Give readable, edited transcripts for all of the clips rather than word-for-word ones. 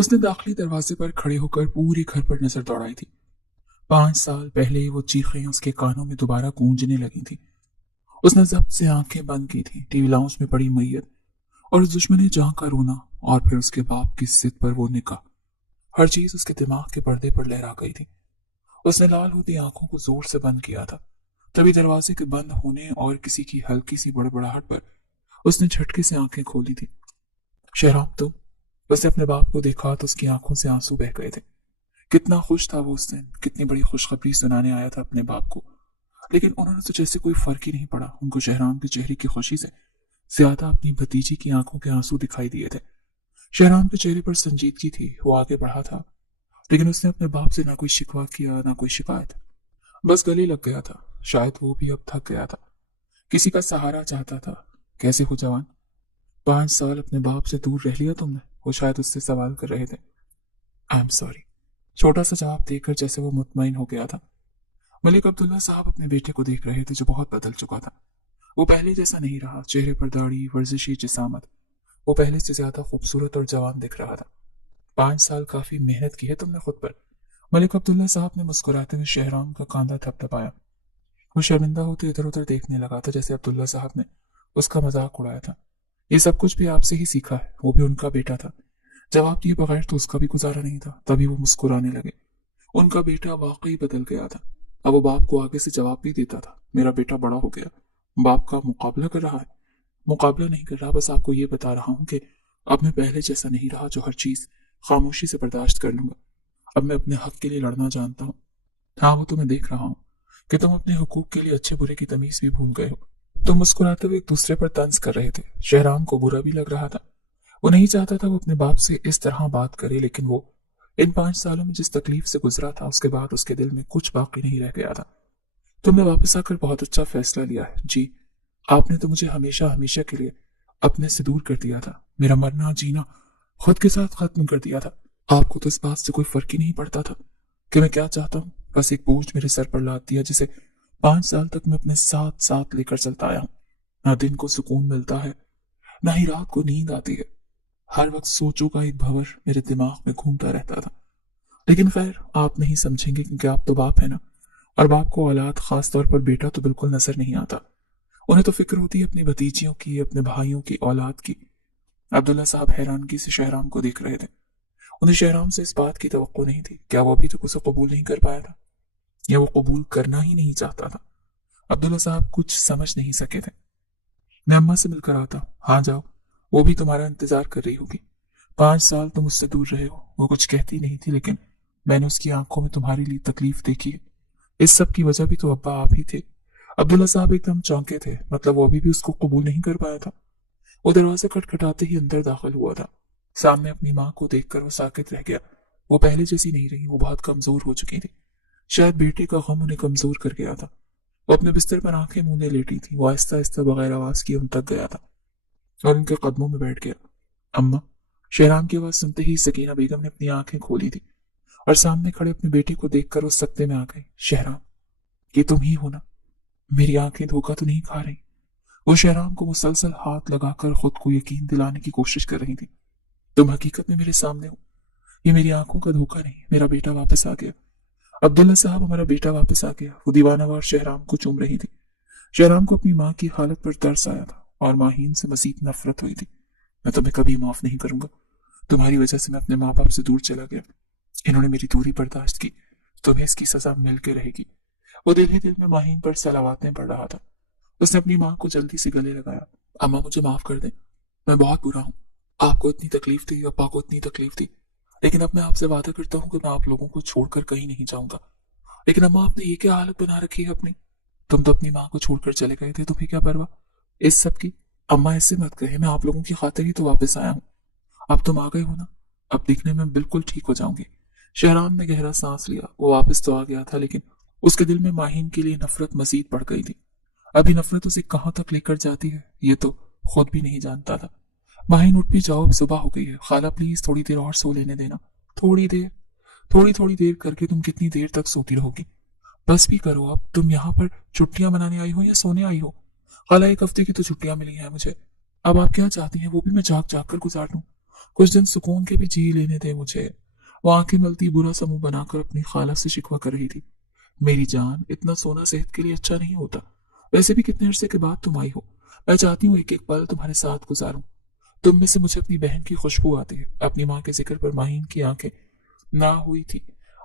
उसने दाखिली दरवाजे पर खड़े होकर पूरे घर पर नजर दौड़ाई थी। 5 साल पहले वो चीखें उसके कानों में दोबारा गूंजने लगी थी। उसने जब्त से आंखें बंद की थी। टीवी लाउंज में पड़ी मैयत और उस दुश्मन जहां का रोना और फिर उसके बाप की जिद पर वो निकाह, हर चीज उसके दिमाग के पर्दे पर लहरा गई थी। उसने लाल होती आंखों को जोर से बंद किया था। तभी दरवाजे के बंद होने और किसी की हल्की सी बड़बड़ाहट पर उसने झटके से आंखें खोली थी। शहराम तुम। उसने अपने बाप को देखा तो उसकी आंखों से आंसू बह गए थे। कितना खुश था वो उस दिन, कितनी बड़ी खुशखबरी सुनाने आया था अपने बाप को। लेकिन उन्होंने तो जैसे कोई फर्क ही नहीं पड़ा। उनको शहराम के चेहरे की खुशी से ज्यादा अपनी भतीजी की आंखों के आंसू दिखाई दिए थे। शहराम के चेहरे पर संजीदगी थी। वो आगे बढ़ा था, लेकिन उसने अपने बाप से ना कोई शिकवा किया ना कोई शिकायत। बस गले लग गया था। शायद वो भी अब थक गया था, किसी का सहारा चाहता था। कैसे हो जवान? 5 साल अपने बाप से दूर रह लिया तुमने, वो शायद उससे सवाल कर रहे थे। आई एम सॉरी, छोटा सा जवाब देकर जैसे वो मुतमईन हो गया था। मलिक अब्दुल्ला साहब अपने बेटे को देख रहे थे जो बहुत बदल चुका था। वो पहले जैसा नहीं रहा। चेहरे पर दाढ़ी, वर्जिशी जिसामत। वो पहले से ज्यादा खूबसूरत और जवान दिख रहा था। 5 साल काफी मेहनत की है तुमने खुद पर। मलिक अब्दुल्ला साहब ने मुस्कुराते हुए शहराम का कांधा थपथपाया। वो शर्मिंदा होते इधर उधर देखने लगा था, जैसे अब्दुल्ला साहब ने उसका मजाक उड़ाया था। ये सब कुछ भी आपसे ही सीखा है, वो भी उनका बेटा था। जवाब दिए बगैर तो उसका भी गुजारा नहीं था। तभी वो मुस्कुराने लगे। उनका बेटा वाकई बदल गया था। अब वो बाप को आगे से जवाब भी देता था। मेरा बेटा बड़ा हो गया, बाप का मुकाबला कर रहा है। मुकाबला नहीं कर रहा, बस आपको ये बता रहा हूँ कि अब मैं पहले जैसा नहीं रहा जो हर चीज खामोशी से बर्दाश्त कर लूंगा। अब मैं अपने हक के लिए लड़ना जानता हूँ। हाँ, वो तो मैं देख रहा हूँ कि तुम अपने हुकूक के लिए अच्छे बुरे की तमीज भी भूल गए हो। तुम मुस्कुराते हुए एक दूसरे पर तंज कर रहे थे। शहराम को बुरा भी लग रहा था। वो नहीं चाहता था वो अपने बाप से इस तरह बात करे, लेकिन वो इन 5 सालों में जिस तकलीफ से गुजरा था उसके बाद उसके दिल में कुछ बाकी नहीं रह गया था। तुमने वापस आकर बहुत अच्छा फैसला लिया है जी। आपने तो मुझे हमेशा हमेशा के लिए अपने से दूर कर दिया था। मेरा मरना जीना खुद के साथ खत्म कर दिया था। आपको तो इस बात से कोई फर्क ही नहीं पड़ता था कि मैं क्या चाहता हूँ। बस एक बोझ मेरे सर पर लाद दिया जिसे 5 साल तक मैं अपने साथ साथ लेकर चलता आया हूँ। ना दिन को सुकून मिलता है, ना ही रात को नींद आती है। हर वक्त सोचों का एक भंवर मेरे दिमाग में घूमता रहता था। लेकिन खैर, आप नहीं समझेंगे क्योंकि आप तो बाप है ना। और बाप को औलाद, खास तौर पर बेटा, तो बिल्कुल नजर नहीं आता। उन्हें तो फिक्र होती है अपनी भतीजियों की, अपने भाइयों की औलाद की। अब्दुल्ला साहब हैरानगी से शहराम को देख रहे थे। उन्हें शहराम से इस बात की तवक्को नहीं थी। क्या वो अभी तक उसे कबूल नहीं कर पाया था, या वो कबूल करना ही नहीं चाहता था? अब्दुल्ला साहब कुछ समझ नहीं सके थे। मैं अम्मा से मिलकर आता हूँ। हाँ जाओ, वो भी तुम्हारा इंतजार कर रही होगी। 5 साल तुम उससे दूर रहे हो। वो कुछ कहती नहीं थी, लेकिन मैंने उसकी आंखों में तुम्हारे लिए तकलीफ देखी है। इस सब की वजह भी तो अब्बा आप ही थे। अब्दुल्ला साहब एकदम चौंके थे। मतलब वो अभी भी उसको कबूल नहीं कर पाया था। वो दरवाजा खटखटाते ही अंदर दाखिल हुआ था। सामने अपनी माँ को देखकर वो साकित रह गया। वो पहले जैसी नहीं रही। वो बहुत कमजोर हो चुकी थी। शायद बेटे का गम उन्हें कमजोर कर गया था। वो अपने बिस्तर पर आंखें मूंदे लेटी थी। वो आहिस्ता आहिस्ता बगैर आवाज किए उन तक गया था और उनके कदमों में बैठ गया। अम्मा। शहराम की आवाज सुनते ही सकीना बेगम ने अपनी आंखें खोली थी और सामने खड़े अपने बेटे को देखकर वो सकते में आ गई। शहराम, ये तुम ही हो ना? मेरी आंखें धोखा तो नहीं खा रही? वो शहराम को मुसलसल हाथ लगाकर खुद को यकीन दिलाने की कोशिश कर रही थी। तुम हकीकत में मेरे सामने हो। ये मेरी आंखों का धोखा नहीं, मेरा बेटा वापस आ गया। अब्दुल्ला साहब, हमारा बेटा वापस आ गया। वो दीवानावार शहराम को चूम रही थी। शहराम को अपनी माँ की हालत पर तरस आया था और माहीन से मजीद नफरत हुई थी। मैं तुम्हें कभी माफ नहीं करूंगा। तुम्हारी वजह से मैं अपने माँ बाप से दूर चला गया। इन्होंने मेरी दूरी बर्दाश्त की। तुम्हें इसकी सजा मिल के रहेगी। वो दिल ही दिल में माहीन पर सलावातें पढ़ रहा था। उसने अपनी माँ को जल्दी से गले लगाया। अम्मा, मुझे माफ कर दें। मैं बहुत बुरा हूँ। आपको इतनी तकलीफ थी, अब्बा को इतनी तकलीफ थी। लेकिन अब मैं आपसे वादा करता हूँ कि मैं आप लोगों को छोड़कर कहीं नहीं जाऊंगा। लेकिन अम्मा, आपने ये क्या हालत बना रखी है अपनी? तुम तो अपनी माँ को छोड़कर चले गए थे, तुम्हें क्या परवाह इस सब की? अम्मा, ऐसे मत कहे। मैं आप लोगों की खातिर ही तो वापस आया हूँ। अब तुम आ गए हो ना, अब दिखने में बिल्कुल ठीक हो जाऊंगी। शहराम ने गहरा सांस लिया। वो वापस तो आ गया था, लेकिन उसके दिल में माहीन के लिए नफरत मजीद बढ़ गई थी। अभी नफरत उसे कहाँ तक लेकर जाती है ये तो खुद भी नहीं जानता था। माहीन, उठ भी जाओ, अब सुबह हो गई है। खाला प्लीज थोड़ी देर और सो लेने देना। थोड़ी देर? थोड़ी थोड़ी देर करके तुम कितनी देर तक सोती रहोगी? बस भी करो अब। तुम यहाँ पर छुट्टियां मनाने आई हो या सोने आई हो? खाला, 1 हफ्ते की तो छुट्टियां मिली हैं मुझे। अब आप क्या चाहती हैं वो भी मैं जाग जाग कर गुजार लूं? कुछ दिन सुकून के भी जी लेने दे मुझे। वो आंखें मलती बुरा सा मुंह बनाकर अपनी खाला से शिकवा कर रही थी। मेरी जान, इतना सोना सेहत के लिए अच्छा नहीं होता। वैसे भी कितने अरसे के बाद तुम आई हो। मैं चाहती हूँ एक एक पल तुम्हारे साथ गुजारूं। तुम में से मुझे अपनी बहन की खुशबू आती है। अपनी माँ के जिक्र पर माहीन की आंखें ना हुई थी,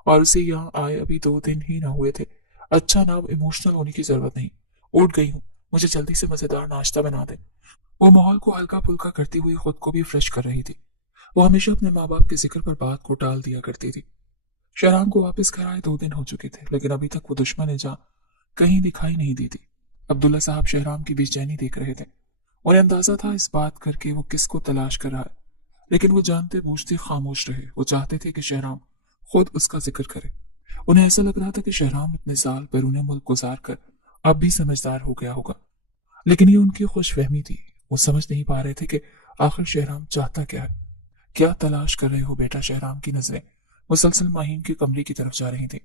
और उसे यहाँ आए अभी 2 दिन ही ना हुए थे। अच्छा ना, अब इमोशनल होने की जरूरत नहीं। उठ गई हूँ, मुझे जल्दी से मजेदार नाश्ता बना दे। वो माहौल को हल्का फुल्का करती हुई खुद को भी फ्रेश कर रही थी। वो हमेशा अपने माँ बाप के जिक्र पर बात को टाल दिया करती थी। शहराम को वापस घर आए 2 दिन हो चुके थे, लेकिन अभी तक वो दुश्मन जा कहीं दिखाई नहीं दी थी। अब्दुल्ला साहब शहराम की बेचैनी देख रहे थे। उन्हें अंदाजा था इस बात करके वो किसको तलाश कर रहा है, लेकिन वो जानते बूझते खामोश रहे। वो चाहते थे कि शहराम खुद उसका जिक्र करे। उन्हें ऐसा लग रहा था कि शहराम इतने साल बैरून मुल्क गुजार कर अब भी समझदार हो गया होगा, लेकिन ये उनकी खुशफहमी थी। वो समझ नहीं पा रहे थे कि आखिर शहराम चाहता क्या है। क्या तलाश कर रहे हो बेटा? शहराम की नजरें मुसलसल माहीन के कमरे की तरफ जा रही थी।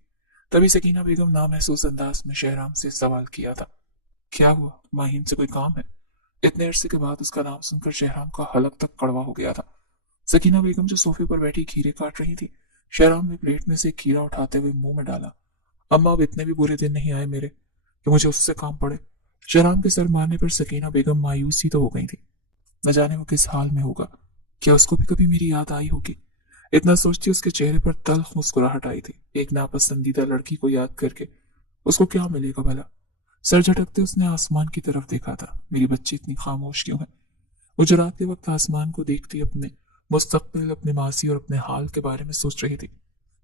तभी सकीना बेगम नामहसूस अंदाज में शहराम से सवाल किया था, क्या हुआ? माहीन से कोई काम है? इतने अरसे के बाद उसका नाम सुनकर शहराम का हलक तक कड़वा हो गया था। सकीना बेगम जो सोफे पर बैठी खीरे काट रही थी, शहराम ने प्लेट में से एक खीरा उठाते हुए मुंह में डाला। अम्मा, अब इतने भी बुरे दिन नहीं आए मेरे कि मुझे उससे काम पड़े। शहराम के सर मारने पर सकीना बेगम मायूसी तो हो गई थी। न जाने वो किस हाल में होगा। क्या उसको भी कभी मेरी याद आई होगी? इतना सोचती उसके चेहरे पर तल्ख मुस्कुराहट आई थी। एक नापसंदीदा लड़की को याद करके उसको क्या मिलेगा भला? सर झटकते उसने आसमान की तरफ देखा था। मेरी बच्ची इतनी खामोश क्यों है? वो जो रात के वक्त आसमान को देखती अपने मुस्तकबिल, अपने मासी और अपने हाल के बारे में सोच रही थी।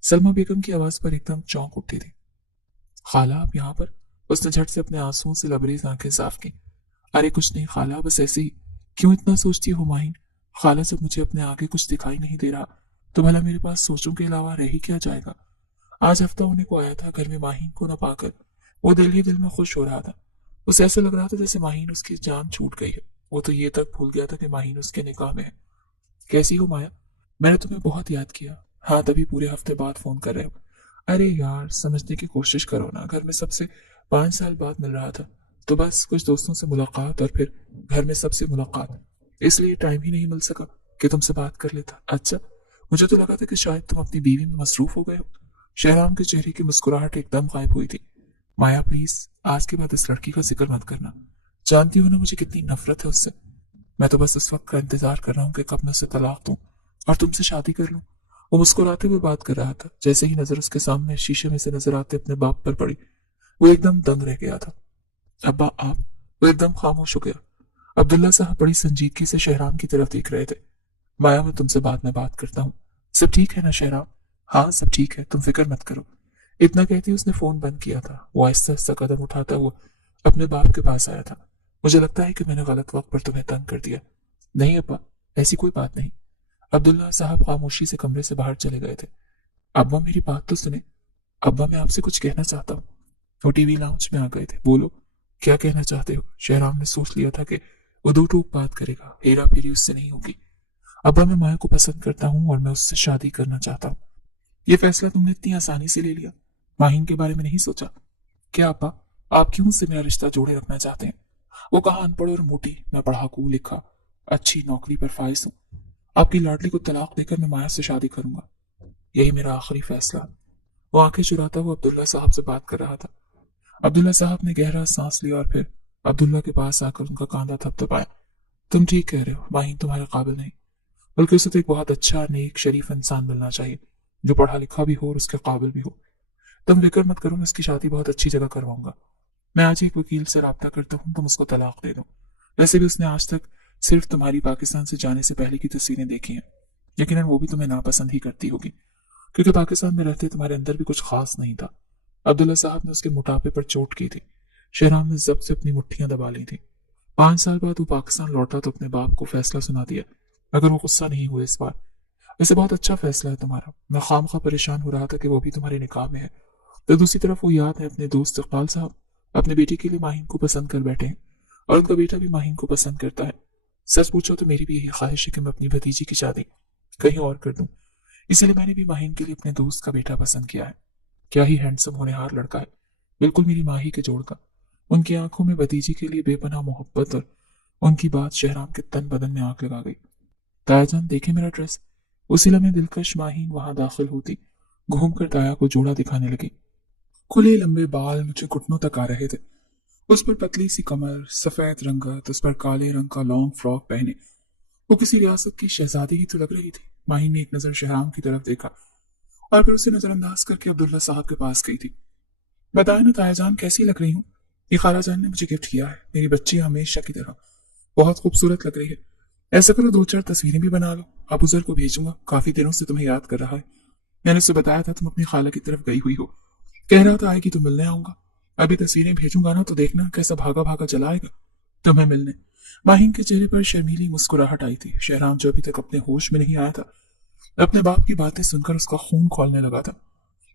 सलमा बेगम की आवाज पर एकदम चौंक उठी थी। खाला, आप यहाँ पर? उसने झट से अपने आंसुओं से लबरेज आंखें साफ की। अरे कुछ नहीं खाला, बस ऐसे ही। क्यों इतना सोचती हो माहीन? खाला, जब मुझे अपने आगे कुछ दिखाई नहीं दे रहा तो भला मेरे पास सोचों के अलावा रह ही क्या जाएगा? आज हफ्ता होने को आया था, घर में माहीन को न पाकर वो दिल ही दिल में खुश हो रहा था। उसे ऐसा लग रहा था जैसे माहीन उसकी जान छूट गई है। वो तो ये तक भूल गया था कि माहीन उसके निकाह में है। कैसी हो माया? मैंने तुम्हें बहुत याद किया। हाँ, तभी पूरे हफ्ते बाद फोन कर रहे हो। अरे यार, समझने की कोशिश करो ना। घर में सबसे 5 साल बाद मिल रहा था, तो बस कुछ दोस्तों से मुलाकात और फिर घर में सबसे मुलाकात, इसलिए टाइम ही नहीं मिल सका कि तुमसे बात कर लेता। अच्छा, मुझे तो लगा था कि शायद तुम अपनी बीवी में मसरूफ हो गए हो। शहराम के चेहरे की मुस्कुराहट एकदम गायब हुई थी। माया प्लीज, आज के बाद इस लड़की का जिक्र मत करना। जानती हो ना मुझे कितनी नफरत है उससे। मैं तो बस इस वक्त का इंतजार कर रहा हूँ कि कब मैं उसे तलाक दूं और तुमसे शादी कर लूं। वो मुस्कुराते हुए बात कर रहा था। जैसे ही नजर उसके सामने शीशे में से नजर आते अपने बाप पर पड़ी, वो एकदम दंग रह गया था। अब्बा, आप? वो एकदम खामोश हो गया। अब्दुल्ला साहब बड़ी संजीदगी से शहराम की तरफ देख रहे थे। माया, मैं तुमसे बाद में बात करता हूँ। सब ठीक है ना शहराम? हाँ, सब ठीक है, तुम फिक्र मत करो। इतना कहती उसने फोन बंद किया था। वो आहिस्ता आहिस्ता कदम उठाता हुआ अपने बाप के पास आया था। मुझे लगता है कि मैंने गलत वक्त पर तुम्हें तंग कर दिया। नहीं अब्बा, ऐसी कोई बात नहीं। अब्दुल्ला साहब खामोशी से कमरे से बाहर चले गए थे। अब्बा, मेरी बात तो सुने। अब्बा, मैं आपसे कुछ कहना चाहता हूँ। वो टीवी लाउंज में आ गए थे। बोलो, क्या कहना चाहते हो? शहराम ने सोच लिया था कि वो दो टूक बात करेगा, हेरा फेरी उससे नहीं होगी। अब्बा, मैं माया को पसंद करता हूँ और मैं उससे शादी करना चाहता हूँ। ये फैसला तुमने इतनी आसानी से ले लिया? माहीन के बारे में नहीं सोचा क्या अब्बा? आप क्यों उससे मेरा रिश्ता जोड़े रखना चाहते हैं? वो कहा अनपढ़ और मोटी, मैं पढ़ाकू लिखा, अच्छी नौकरी पर फाइज हूँ। आपकी लाडली को तलाक देकर मैं माया से शादी करूंगा। यही मेरा आखिरी फैसला। वो आंखें चुराता हुआ अब्दुल्ला साहब से बात कर रहा था। अब्दुल्ला साहब ने गहरा सांस लिया और फिर अब्दुल्ला के पास आकर उनका कांधा थपथपाया। तुम ठीक कह रहे हो, माहीन तुम्हारे काबिल नहीं, बल्कि उसे तो एक बहुत अच्छा, नेक, शरीफ इंसान मिलना चाहिए जो पढ़ा लिखा भी हो और उसके काबिल भी हो। तुम फिक्र मत करो, मैं उसकी शादी बहुत अच्छी जगह करवाऊंगा। मैं आज एक वकील से राब्ता करता हूँ, तुम उसको तलाक दे दो। वैसे भी उसने आज तक सिर्फ तुम्हारी पाकिस्तान से जाने से पहले की तस्वीरें देखी हैं। यकीनन वो भी तुम्हें नापसंद ही करती होगी, क्योंकि पाकिस्तान में रहते तुम्हारे अंदर भी कुछ खास नहीं था। अब्दुल्ला साहब ने उसके मोटापे पर चोट की थी। शहराम ने जब्त से अपनी मुट्ठियां दबा ली थी। 5 साल बाद वो पाकिस्तान लौटा तो अपने बाप को फैसला सुना दिया, मगर वो गुस्सा नहीं हुए इस बार। वैसे बहुत अच्छा फैसला है तुम्हारा। मैं खामखा परेशान हो रहा था कि वो भी तुम्हारे निकाह में है, तो दूसरी तरफ वो याद है अपने दोस्त इकबाल साहब अपने बेटे के लिए माहीन को पसंद कर बैठे हैं, और उनका बेटा भी माहीन को पसंद करता है। सच पूछो तो मेरी भी यही ख्वाहिश है कि मैं अपनी भतीजी की शादी कहीं और कर दूं। इसीलिए मैंने भी माहीन के लिए अपने दोस्त का बेटा पसंद किया है। क्या ही हैंडसम होनहार लड़का है, बिल्कुल मेरी माँ ही के जोड़ का। उनकी आंखों में भतीजी के लिए बेपनाह मोहब्बत और उनकी बात शहराम के तन बदन में आग लगा गई। तायाजान देखे मेरा ड्रेस। उसी लम्हे दिलकश माहीन वहां दाखिल होती घूमकर ताया को जोड़ा दिखाने लगी। खुले लंबे बाल मुझे घुटनों तक आ रहे थे। उस पर पतली सी कमर, सफेद रंगत, उस पर काले रंग का लॉन्ग फ्रॉक पहने वो किसी रियासत की शहजादी ही तो लग रही थी। माहीन ने एक नजर शहराम की तरफ देखा और फिर उसे नजरअंदाज करके अब्दुल्ला साहब के पास गई थी। बताया ना तायाजान, कैसी लग रही हूँ? ये खाला जान ने मुझे गिफ्ट किया है, मेरी बच्ची हमेशा की तरह। बहुत खूबसूरत लग रही है। ऐसा करो 2-4 तस्वीरें भी बना लो, अबूजर को भेजूंगा, काफी दिनों से तुम्हें याद कर रहा है। मैंने उसे बताया था तुम अपनी खाला की तरफ गई हुई हो, कह रहा था आएगी तो मिलने आऊंगा। अभी तस्वीरें भेजूंगा ना तो देखना कैसा भागा भागा चला आएगा तुम्हें मिलने। माहीन के चेहरे पर शर्मीली मुस्कुराहट आई थी। शहराम जो अभी तक अपने होश में नहीं आया था, अपने बाप की बातें सुनकर उसका खून खौलने लगा था।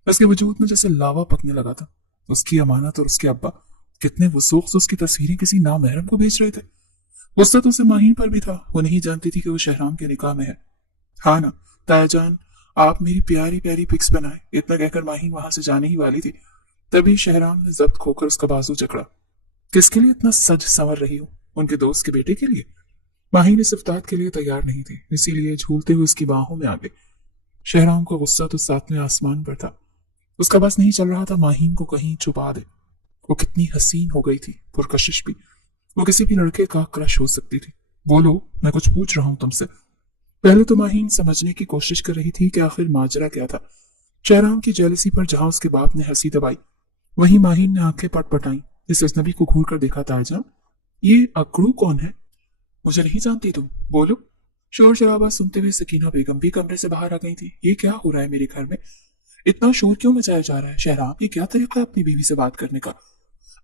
उसके वजूद में जैसे लावा पकने लगा था। उसकी अमानत और उसके अब्बा कितने वसूख से उसकी तस्वीरें किसी नामहरम को भेज रहे थे। गुस्सा तो उसे माहीन पर भी था। वो नहीं जानती थी कि वो शहराम के निकाह में है। हाँ ना तायाजान, आप मेरी प्यारी प्यारी पिक्स बनाए। इतना कहकर माहीन वहां से जाने ही वाली थी, तभी शहराम ने जब्त खोकर उसका बाजू जकड़ा। किसके लिए इतना सज संवर रही हूँ? उनके दोस्त के बेटे के लिए? माहीन इस इफ्तार के लिए तैयार नहीं थी, इसीलिए झूलते हुए उसकी बाहों में आ गए। शहराम का गुस्सा तो सातवें आसमान पर था। उसका बस नहीं चल रहा था माहीन को कहीं छुपा दे। वो कितनी हसीन हो गई थी, पुरकशिश भी। वो किसी भी लड़के का क्रश हो सकती थी। बोलो, मैं कुछ पूछ रहा हूं तुमसे। पहले तो माहीन समझने की कोशिश कर रही थी कि आखिर माजरा क्या था। शहराम की जेलसी पर जहां उसके बाप ने हंसी दबाई, वहीं माहीन ने आंखें पटपटाई। इस अजनबी को घूर कर देखा तायाजान, ये अकड़ू कौन है? मुझे नहीं जानती तुम? बोलो। शोर शराबा सुनते हुए सकीना बेगम भी कमरे से बाहर आ गई थी। ये क्या हो रहा है मेरे घर में? इतना शोर क्यों मचाया जा रहा है? शहराम, ये क्या तरीका है अपनी बीवी से बात करने का?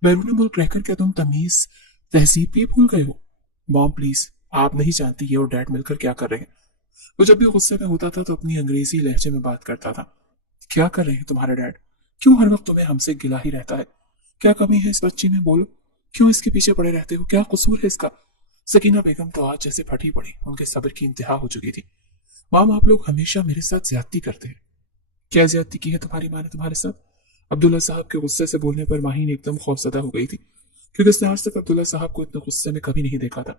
बैरून मुल्क रहकर क्या तुम तमीज तहजीब भी भूल गए हो? मॉम प्लीज, आप नहीं जानती ये और डैड मिलकर क्या कर रहे हैं। वो जब भी गुस्से में होता था तो अपनी अंग्रेजी लहजे में बात करता था। क्या कर रहे हैं तुम्हारे डैड? क्यों हर वक्त तुम्हें हमसे गिला ही रहता है? क्या कमी है इस बच्ची में? बोलो, क्यों इसके पीछे पड़े रहते हो? क्या कसूर है इसका? सकीना बेगम तो आज जैसे फटी पड़ी, उनके सब्र की इंतहा हो चुकी थी। माम, आप लोग हमेशा मेरे साथ ज्यादती करते हैं। क्या ज्यादती की है तुम्हारी माँ ने तुम्हारे साथ? अब्दुल्ला साहब के गुस्से से बोलने पर माहीन एकदम खौफजदा हो गई थी, क्योंकि उसने आज तक अब्दुल्ला साहब को इतने गुस्से में कभी नहीं देखा था।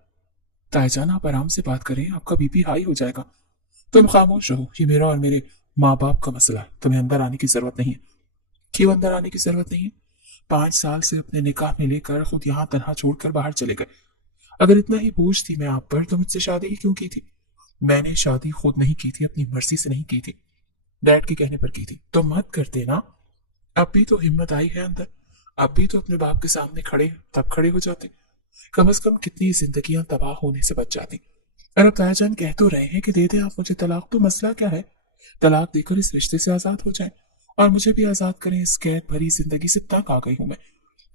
ताईजान, आप आराम से बात करें, आपका बीपी हाई हो जाएगा। तुम खामोश रहो, ये मेरा और मेरे माँ बाप का मसला है, तुम्हें अंदर आने की जरूरत नहीं है। क्यों अंदर आने की जरूरत नहीं है? 5 साल से अपने निकाह में लेकर खुद यहाँ तनहा छोड़कर बाहर चले गए। अगर इतना ही बोझ थी मैं आप पर तो मुझसे शादी ही क्यों की थी? मैंने शादी खुद नहीं की थी, अपनी मर्जी से नहीं की थी, डैड के कहने पर की थी। तो मत करते ना। अब भी तो हिम्मत आई है अंदर, अब भी तो अपने बाप के सामने खड़े, तब खड़े हो जाते। कम से कम कितनी जिंदगियां तबाह होने से बच जाती। और अब तायाजान कह तो रहे हैं कि दे दे आप मुझे तलाक, तो मसला क्या है? तलाक देकर इस रिश्ते से आजाद हो जाए और मुझे भी आजाद करें। इस कैद भरी जिंदगी से तंग आ गई हूं मैं।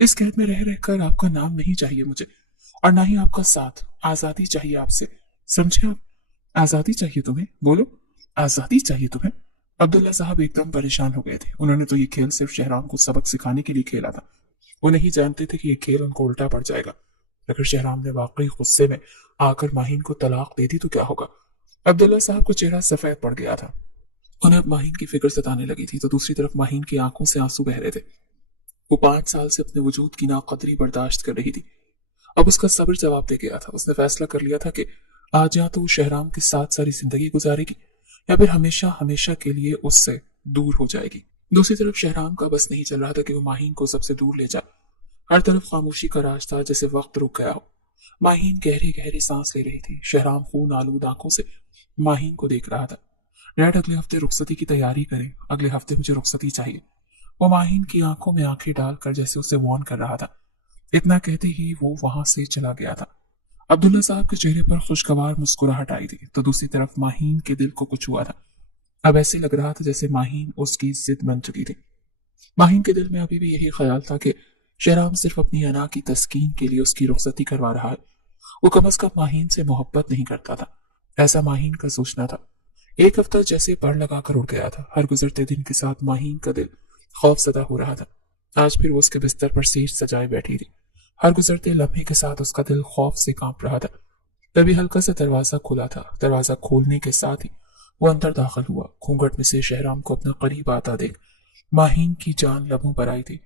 इस कैद में रह रहकर आपका नाम नहीं चाहिए मुझे, और ना ही आपका साथ। आजादी चाहिए आपसे, समझे आप? आजादी चाहिए तुम्हें? बोलो, आजादी चाहिए तुम्हें? अब्दुल्ला साहब एकदम परेशान हो गए थे। उन्होंने तो ये खेल सिर्फ शहराम को सबक सिखाने के लिए खेला था। वो नहीं जानते थे कि ये खेल उनको उल्टा पड़ जाएगा। अगर शहराम ने वाकई गुस्से में आकर माहीन को तलाक दे दी तो क्या होगा? अब्दुल्ला साहब का चेहरा सफेद पड़ गया था। उन्हें अब माहीन की फिक्र सताने लगी थी, तो दूसरी तरफ माहीन की आंखों से आंसू बह रहे थे। वो 5 साल से अपने वजूद की नाकदरी बर्दाश्त कर रही थी। अब उसका सब्र जवाब दे गया था। उसने फैसला कर लिया था कि आज या तो वो शहराम के साथ सारी जिंदगी गुजारेगी या फिर हमेशा हमेशा के लिए उससे दूर हो जाएगी। दूसरी तरफ शहराम का बस नहीं चल रहा था कि वो माहीन को सबसे दूर ले जाए। हर तरफ खामोशी का राज था, जैसे वक्त रुक गया हो। माहीन गहरी गहरी सांस ले रही थी। शहराम खून आलूद आंखों से माहीन को देख रहा था। डैड, अगले हफ्ते रुखसती की तैयारी करें, अगले हफ्ते मुझे रुखसती चाहिए। वो माहीन की आंखों में आंखें डालकर जैसे उसे वार्न कर रहा था। इतना कहते ही वो वहां से चला गया था। अब्दुल्ला साहब के चेहरे पर खुशगवार मुस्कुराहट आई थी, तो दूसरी तरफ माहीन के दिल को कुछ हुआ था। अब ऐसे लग रहा था जैसे माहीन उसकी जिद बन चुकी थी। माहीन के दिल में अभी भी यही ख्याल था कि शहराम सिर्फ अपनी अना की तस्कीन के लिए उसकी रुखसती करवा रहा है। वो कम से कम माहीन से मोहब्बत नहीं करता था, ऐसा माहीन का सोचना था। एक हफ्ता जैसे पड़ लगाकर उड़ गया था। हर गुजरते दिन के साथ माहीन का दिल खौफजदा हो रहा था। आज फिर वो उसके बिस्तर पर सीट सजाए बैठी थी। हर गुजरते लम्हे के साथ उसका दिल खौफ से कांप रहा था। तभी हल्का सा दरवाजा खुला था। दरवाजा खोलने के साथ ही वो अंदर दाखिल हुआ। घूंघट में से शहराम को अपना करीब आता देख माहीन की जान लबों पर आई थी।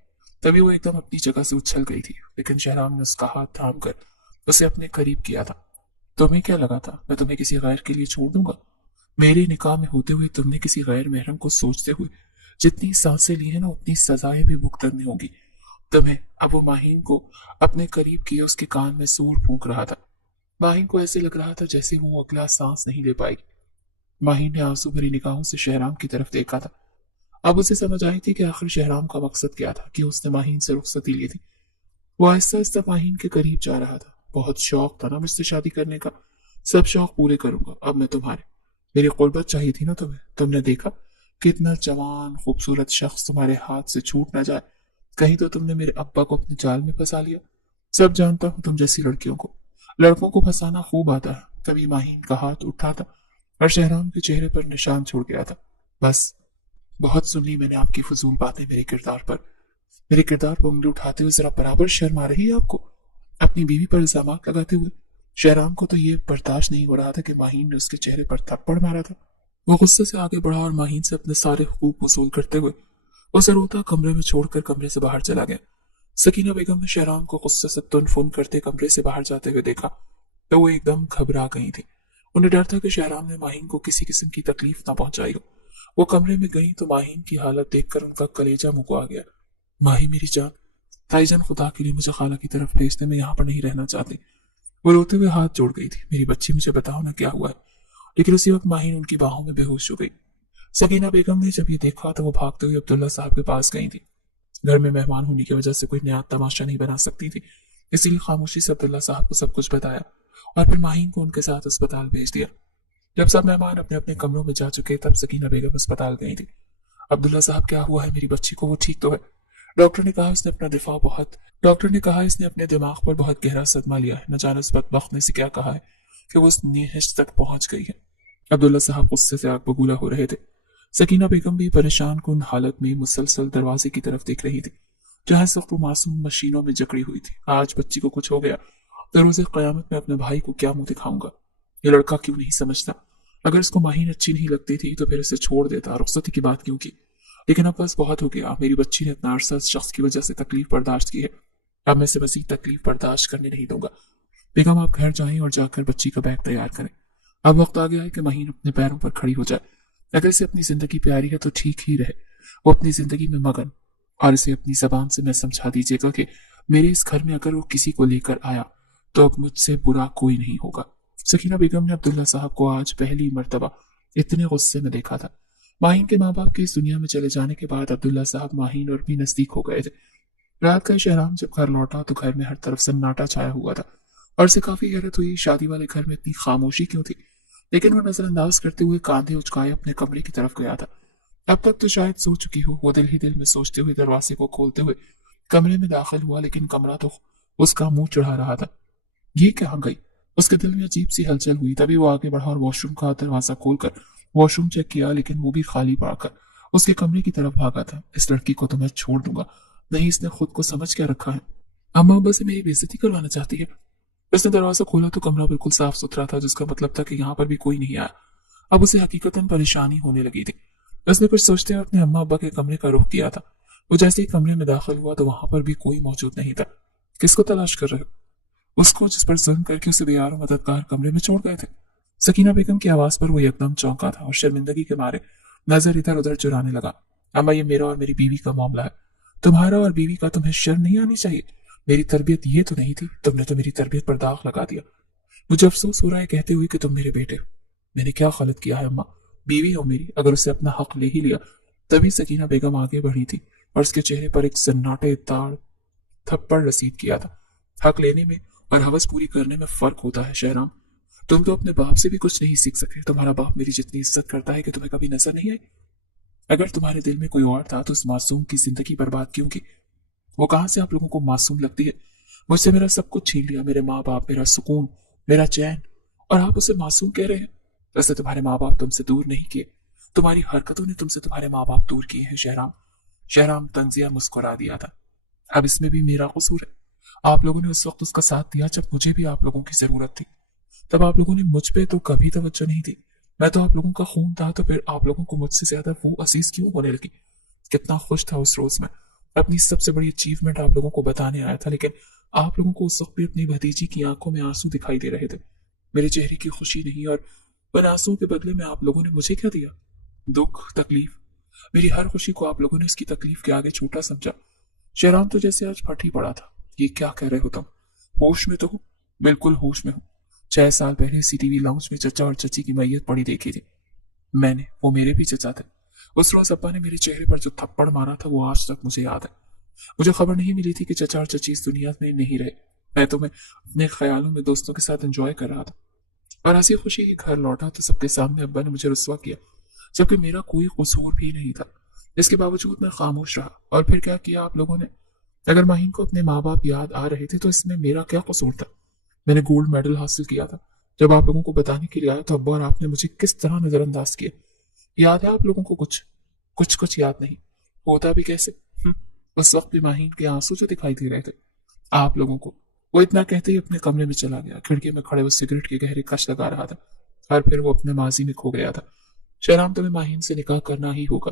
तभी वो एकदम अपनी जगह से उछल गई थी, लेकिन शहराम ने उसका हाथ थाम कर उसे अपने करीब किया था। तुम्हें क्या लगा था मैं तुम्हें किसी गैर के लिए छोड़ दूंगा? मेरे निकाह में होते हुए तुमने किसी गैर महरम को सोचते हुए जितनी सांसें ली है ना, उतनी सजाएं भी भुगतनी होगी तुम्हें। अब वो माहीन को अपने करीब किए उसके कान में सूर फूंक रहा था। माहीन को ऐसे लग रहा था जैसे वो अगला सांस नहीं ले पाएगी। माहीन ने आंसू भरी निगाहों से शहराम की तरफ देखा था। अब उसे समझ आई थी कि आखिर शहराम का मकसद क्या था कि उसने माहीन से रुखसती ली थी। वो आहिस्ता आहिस्ता माहीन के करीब जा रहा था। बहुत शौक था ना मुझसे शादी करने का, सब शौक पूरे करूंगा अब मैं तुम्हारे। मेरी कुर्बत चाहिए थी ना तुम्हें, तुमने देखा कितना जवान खूबसूरत शख्स तुम्हारे हाथ से छूट ना जाए। कहीं तो तुमने मेरे अब्बा को अपने जाल में फंसा लिया। सब जानता हूं तुम जैसी लड़कियों को, लड़कों को फंसाना खूब आता है। तभी माहीन का हाथ उठा था और शहराम के चेहरे पर निशान छोड़ गया था। बस, बहुत सुन ली मैंने आपकी फजूल बातें मेरे किरदार पर। मेरे किरदार पर उंगली उठाते हुए जरा बराबर शर्म आ रही है आपको, अपनी बीवी पर इल्जाम लगाते हुए। शहराम को तो ये बर्दाश्त नहीं हो रहा था कि माहीन ने उसके चेहरे पर थप्पड़ मारा था। वो गुस्से से आगे बढ़ा और माहीन से अपने सारे हुकूक वसूल करते हुए उसे रोता कमरे में छोड़कर कमरे से बाहर चला गया। सकीना बेगम ने शहराम को गुस्से से तुन फुन करते कमरे से बाहर जाते हुए देखा तो वो एकदम घबरा गई थी। उन्हें डर था कि शहराम ने माहीन को किसी किस्म की तकलीफ ना पहुंचाई हो। वो कमरे में गई तो माहीन की हालत देखकर उनका कलेजा मुँह को आ गया। माही मेरी जान, ताईजान खुदा के लिए मुझे खाला की तरफ भेज दे, मैं यहाँ पर नहीं रहना चाहती। वो रोते हुए हाथ जोड़ गई थी। मेरी बच्ची मुझे बताओ ना क्या हुआ है। लेकिन उसी वक्त माहीन उनकी बाहों में बेहोश हो गई। सकीना बेगम ने जब ये देखा तो वो भागते हुए अब्दुल्ला साहब के पास गई थी। घर में मेहमान होने की वजह से कोई नया तमाशा नहीं बना सकती थी, इसीलिए खामोशी से अब्दुल्ला साहब को सब कुछ बताया और फिर माहीन को उनके साथ अस्पताल भेज दिया। जब सब मेहमान अपने अपने कमरों में जा चुके तब सकीना बेगम अस्पताल गई थी। अब्दुल्ला साहब क्या हुआ है मेरी बच्ची को, वो ठीक तो है? डॉक्टर ने कहा इसने अपने दिमाग पर बहुत गहरा सदमा लिया है। न जाने उस बदबख्त ने से क्या कहा है कि वो उस नीहश तक पहुंच गई है। अब्दुल्ला साहब गुस्से से आग बबूला हो रहे थे। सकीना बेगम भी परेशान कुन हालत में मुसलसल दरवाजे की तरफ देख रही थी जहां से वो मासूम मशीनों में जकड़ी हुई थी। आज बच्ची को कुछ हो गया तो रोज़े क़यामत में अपने भाई को क्या मुंह दिखाऊंगा। ये लड़का क्यों नहीं समझता? अगर इसको माहीन अच्छी नहीं लगती थी तो फिर इसे छोड़ देता, रुखसती की बात क्यों की? लेकिन अब बस बहुत हो गया। मेरी बच्ची ने इतना अरसा इस शख्स की वजह से तकलीफ बर्दाश्त की है, अब मैं इसे मजीद तकलीफ बर्दाश्त करने नहीं दूंगा। बेगम आप घर जाएं और जाकर बच्ची का बैग तैयार करें। अब वक्त आ गया है कि महीन अपने पैरों पर खड़ी हो जाए। अगर इसे अपनी जिंदगी प्यारी है तो ठीक ही रहे, वो अपनी जिंदगी में मगन। और इसे अपनी जबान से मैं समझा दीजिएगा कि मेरे इस घर में अगर वो किसी को लेकर आया तो अब मुझसे बुरा कोई नहीं होगा। सकीना बेगम ने अब्दुल्ला साहब को आज पहली मर्तबा इतने गुस्से में देखा था। माहीन के माँ बाप के इस दुनिया में चले जाने के बाद अब्दुल्ला साहब माहीन और भी नजदीक हो गए थे। रात का शहराम जब घर लौटा तो घर में हर तरफ सन्नाटा छाया हुआ था और उसे काफी हैरत हुई शादी वाले घर में इतनी खामोशी क्यों थी। लेकिन वो नजरअंदाज करते हुए कांधे उचकाए अपने कमरे की तरफ गया था। अब तक तो शायद सो चुकी हो। वो दिल ही दिल में सोचते हुए दरवाजे को खोलते हुए कमरे में दाखिल हुआ, लेकिन कमरा तो उसका मुंह चढ़ा रहा था। ये कहाँ गई? उसके दिल में अजीब सी हलचल हुई। तभी वो आगे बढ़ा और वॉशरूम का दरवाजा खोलकर वॉशरूम चेक किया, लेकिन वो भी खाली पाकर उसके कमरे की तरफ भागा था। इस लड़की को तो मैं छोड़ दूंगा, नहीं इसने खुद को समझ क्या रखा है। अम्मा अब्बा से मेरी बेइज्जती करवाना चाहती है। उसने दरवाजा खोला तो कमरा बिल्कुल साफ सुथरा था, जिसका मतलब था कि यहाँ पर भी कोई नहीं आया। अब उसे हकीकतन परेशानी होने लगी थी। उसने कुछ सोचते हुए अपने अम्मा अब्बा के कमरे का रुख किया था। वो जैसे ही कमरे में दाखिल हुआ तो वहां पर भी कोई मौजूद नहीं था। किसको तलाश कर रहे हो? उसको जिस पर जुल्म करके उसे बेयार और मददगार कमरे में छोड़ गए थे। सकीना बेगम की आवाज पर वो एकदम चौंका था और शर्मिंदगी के मारे नजर इधर उधर चुराने लगा। अम्मा ये मेरा और मेरी बीवी का मामला है, तुम्हारा और बीवी का तुम्हें शर्म नहीं आनी चाहिए। मेरी तरबियत ये तो नहीं थी, तुमने तो मेरी तरबियत पर दाग लगा दिया। मुझे अफसोस हो रहा है कहते हुए कि तुम मेरे बेटे हो। मैंने क्या गलत किया है अम्मा? बीवी हो मेरी, अगर उससे अपना हक ले ही लिया। तभी सकीना बेगम आगे बढ़ी थी और उसके चेहरे पर एक सन्नाटे ताड़ थप्पड़ रसीद किया था। हक लेने में और हवस पूरी करने में फर्क होता है शहराम। तुम तो अपने बाप से भी कुछ नहीं सीख सके। तुम्हारा बाप मेरी जितनी इज्जत करता है कि तुम्हें कभी नजर नहीं आई। अगर तुम्हारे दिल में कोई और था तो उस मासूम की जिंदगी बर्बाद क्यों की? वो कहां से आप लोगों को मासूम लगती है? मुझसे मेरा सब कुछ छीन लिया, मेरे माँ बाप, मेरा सुकून, मेरा चैन, और आप उसे मासूम कह रहे हैं। वैसे तुम्हारे माँ बाप तुमसे दूर नहीं किए, तुम्हारी हरकतों ने तुमसे तुम्हारे माँ बाप दूर किए हैं शहराम। शहराम तंजिया मुस्कुरा दिया था। अब इसमें भी मेरा कसूर है। आप लोगों ने उस वक्त उसका साथ दिया जब मुझे भी आप लोगों की जरूरत थी। तब आप लोगों ने मुझ पे तो कभी तवज्जो नहीं दी। मैं तो आप लोगों का खून था, तो फिर आप लोगों को मुझसे ज्यादा वो अजीज क्यों होने लगी? कितना खुश था उस रोज में, अपनी सबसे बड़ी अचीवमेंट आप लोगों को बताने आया था, लेकिन आप लोगों को उस वक्त भी अपनी भतीजी की आंखों में आंसू दिखाई दे रहे थे। मेरे चेहरे की खुशी नहीं, और उन आंसुओं के बदले में आप लोगों ने मुझे क्या दिया? दुख, तकलीफ। मेरी हर खुशी को आप लोगों ने उसकी तकलीफ के आगे छोटा समझा। शहराम तो जैसे आज फट ही पड़ा था। ये क्या कह रहे हो तुम? होश में तो हूँ, बिल्कुल होश में हूँ। 6 साल पहले सीटीवी लाउंज में चचा और चची की मैयत पड़ी देखी थी मैंने। वो मेरे भी चचा थे। उस रोज अब्बा ने मेरे चेहरे पर जो थप्पड़ मारा था वो आज तक मुझे याद है। मुझे खबर नहीं मिली थी कि चचा और चची इस दुनिया में नहीं रहे। मैं अपने ख्यालों में दोस्तों के साथ एंजॉय कर रहा था, और हंसी खुशी घर लौटा तो सबके सामने अब्बा ने मुझे रुस्वा किया, जबकि मेरा कोई कसूर भी नहीं था। इसके बावजूद मैं खामोश रहा। और फिर क्या किया आप लोगों ने? अगर माहीन को अपने माँ बाप याद आ रहे थे तो इसमें मेरा क्या कसूर था? मैंने गोल्ड मेडल हासिल किया था। जब आप लोगों को बताने के लिए आया तो अब्बा और आपने मुझे किस तरह नजरअंदाज किया। याद है आप लोगों को? कुछ कुछ कुछ याद नहीं होता भी कैसे? उस वक्त भी माहीन के आंसू जो दिखाई दे रहे थे आप लोगों को। वो इतना कहते ही अपने कमरे में चला गया। खिड़की में खड़े वो सिगरेट के गहरे कश लगा रहा था, और फिर वो अपने माजी में खो गया था। शहराम, तुम्हें माहीन से निकाह करना ही होगा।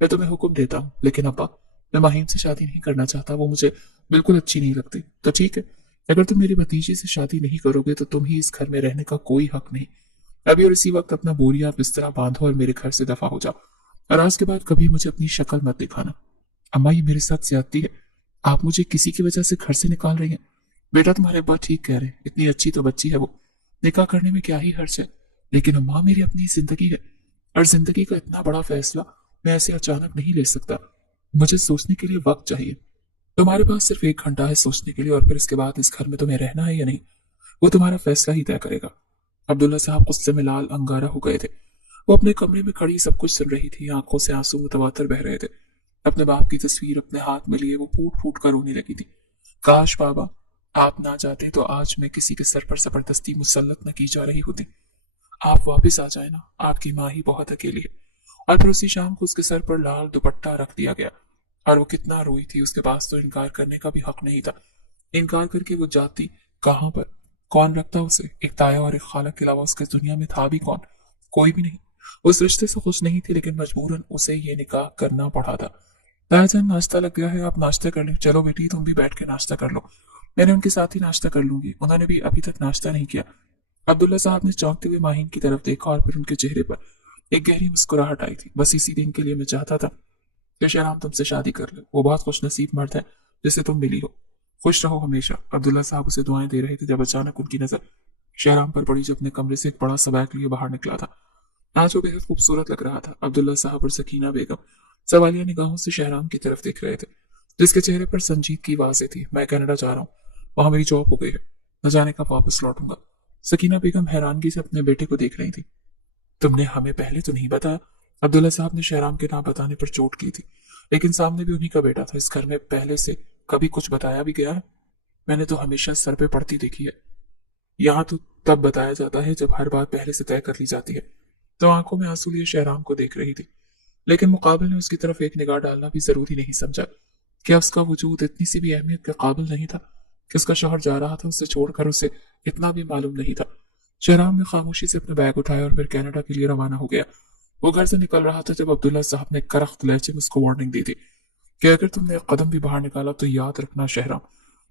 मैं तुम्हें हुक्म देता हूँ, लेकिन अब्बा, मैं माहीन से शादी नहीं करना चाहता। वो मुझे बिल्कुल अच्छी नहीं लगती। तो ठीक है, अगर तुम मेरी भतीजी से शादी नहीं करोगे तो तुम ही इस घर में रहने का कोई हक नहीं। अभी और इसी वक्त अपना बोरिया बिस्तरा बांधो और मेरे घर से दफा हो जाओ, और आज के बाद कभी मुझे अपनी शक्ल मत दिखाना। अम्मा, ये मेरे साथ ज्यादती है। आप मुझे किसी की वजह से घर से निकाल रही हैं। बेटा, तुम्हारे अब्बा ठीक कह रहे हैं। इतनी अच्छी तो बच्ची है वो, निकाह करने में क्या ही हर्ज है। लेकिन अम्मा, मेरी अपनी जिंदगी है, और जिंदगी का इतना बड़ा फैसला मैं ऐसे अचानक नहीं ले सकता। मुझे सोचने के लिए वक्त चाहिए। तुम्हारे पास सिर्फ 1 घंटा है सोचने के लिए, और फिर इसके बाद इस घर में तुम्हें रहना है या नहीं, वो तुम्हारा फैसला ही तय करेगा। अब्दुल्ला साहब गुस्से में लाल अंगारा हो गए थे। वो अपने कमरे में खड़ी सब कुछ सुन रही थी। आंखों से आंसू मुतवातर बह रहे थे। अपने बाप की तस्वीर अपने हाथ में लिए वो फूट फूट कर रोने लगी थी। काश बाबा, आप ना चाहते तो आज मैं किसी के सर पर जबरदस्ती मुसल्लत न की जा रही होती। आप वापस आ जाए ना, आपकी माँ ही बहुत अकेली है। और फिर उसी शाम को उसके सर पर लाल दुपट्टा रख दिया गया, और वो कितना रोई थी। उसके पास तो इनकार करने का भी हक नहीं था। इनकार करके वो जाती कहाँ पर? कौन रखता उसे? एक ताया और एक खाला के अलावा उसके दुनिया में था भी कौन? कोई भी नहीं। उस रिश्ते से खुश नहीं थी, लेकिन मजबूरन उसे ये निकाह करना पड़ा था। ताया जान, नाश्ता लग गया है, आप नाश्ता कर लें। चलो बेटी, तुम भी बैठ के नाश्ता कर लो। मैंने उनके साथ ही नाश्ता कर लूंगी, उन्होंने भी अभी तक नाश्ता नहीं किया। अब्दुल्ला साहब ने चौंकते हुए माहीन की तरफ देखा, और फिर उनके चेहरे पर एक गहरी मुस्कुराहट आई थी। बस इसी दिन के लिए मैं चाहता था कि शहराम तुमसे शादी कर ले। वो बहुत खुश नसीब मर्द है जिससे तुम मिली हो। खुश रहो हमेशा। अब्दुल्ला साहब उसे दुआएं दे रहे थे जब अचानक उनकी नजर शहराम पर पड़ी, जो अपने कमरे से एक बड़ा सा बैग लिए बाहर निकला था। आज वो बेहद खूबसूरत लग रहा था। अब्दुल्ला साहब और सकीना बेगम सवालिया निगाहों से शहराम की तरफ देख रहे थे, जिसके चेहरे पर संजीदगी वाज़ेह थी। मैं कनाडा जा रहा हूँ, वहां मेरी जॉब हो गई है, न जाने कब वापस लौटूंगा। सकीना बेगम हैरानगी से अपने बेटे को देख रही थी। तुमने हमें पहले तो नहीं बताया? अब्दुल्ला साहब ने शहराम के नाम बताने पर चोट की थी, लेकिन सामने भी उन्हीं का बेटा था। इस घर में पहले से कभी कुछ बताया भी गया है? मैंने तो हमेशा सर पे पड़ती देखी है। यहाँ तो तब बताया जाता है जब हर बात पहले से तय कर ली जाती है। तो आंखों में आंसू लिए शहराम को देख रही थी, लेकिन मुकाबले में उसकी तरफ एक निगाह डालना भी जरूरी नहीं समझा। क्या उसका वजूद इतनी सी भी अहमियत के काबिल नहीं था कि उसका शौहर जा रहा था उसे छोड़कर? उसे इतना भी मालूम नहीं था। शहराम ने खामोशी से अपना बैग उठाया और फिर कनाडा के लिए रवाना हो गया। वो घर से निकल रहा था जब अब्दुल्ला साहब ने करख्त लहजे में उसको वार्निंग दी थी कि अगर तुमने एक कदम भी बाहर निकाला तो याद रखना शहराम,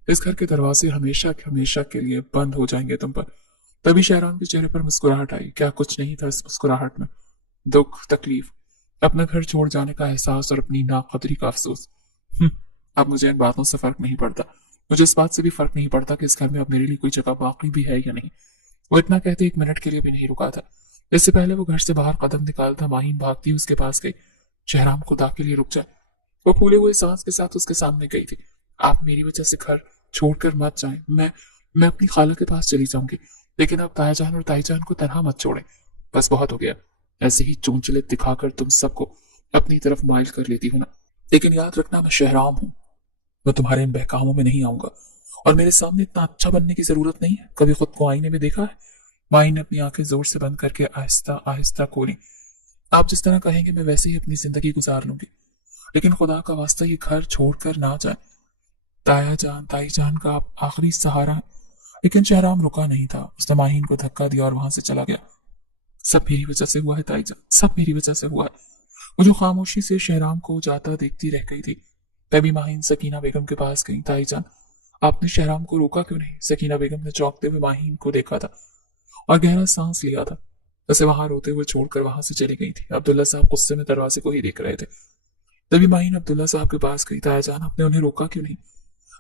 इस घर के दरवाजे हमेशा के लिए बंद हो जाएंगे तुम पर। तभी शहराम के चेहरे पर मुस्कुराहट आई। क्या कुछ नहीं था इस मुस्कुराहट में? दुख, तकलीफ, अपना घर छोड़ जाने का एहसास और अपनी नाकदरी का अफसोस। अब मुझे इन बातों से फर्क नहीं पड़ता। मुझे इस बात से भी फर्क नहीं पड़ता कि इस घर में अब मेरे लिए कोई जगह बाकी भी है या नहीं। वो इतना कहते 1 मिनट के लिए भी नहीं रुका था। इससे पहले वो घर से बाहर कदम निकालता माहीन भागती उसके पास गई। शहराम खुदा के लिए रुक जाए। वो फूले हुए सांस के साथ उसके सामने गई थी। आप मेरी वजह से घर छोड़कर मत जाएं। मैं अपनी खाला के पास चली जाऊंगी, लेकिन आप ताया जान और ताई जान को तनहा मत छोड़ें। बस बहुत हो गया। ऐसे ही चोंचले दिखाकर तुम सबको अपनी तरफ माइल कर लेती हो ना। लेकिन याद रखना, मैं शहराम हूं। मैं तुम्हारे इन बहकामों में नहीं आऊंगा, और मेरे सामने इतना अच्छा बनने की जरूरत नहीं है। कभी खुद को आईने में देखा है? माही ने अपनी आंखें जोर से बंद करके आहिस्ता आहिस्ता खोली। आप जिस तरह कहेंगे मैं वैसे ही अपनी जिंदगी गुजार लूंगी, लेकिन खुदा का वास्ता ये घर छोड़कर ना जाए। ताया जान, ताई जान का आप आखिरी सहारा है। लेकिन शहराम रुका नहीं था। उसने माहीन को धक्का दिया और वहां से चला गया। सब मेरी वजह से हुआ है ताई जान, सब मेरी वजह से हुआ है। वो जो खामोशी से शहराम को जाता देखती रह गई थी। तभी माहीन सकीना बेगम के पास गई। ताई जान, आपने शहराम को रोका क्यों नहीं? सकीना बेगम ने चौंकते हुए माहीन को देखा था। और गहरा सांस लिया था। उसे वहां रोते हुए छोड़कर वहां से चली गई थी। अब्दुल्ला साहब गुस्से में दरवाजे को ही देख रहे थे। तभी माहीन अब्दुल्ला साहब के पास गई। ताया जान, आपने उन्हें रोका क्यों नहीं?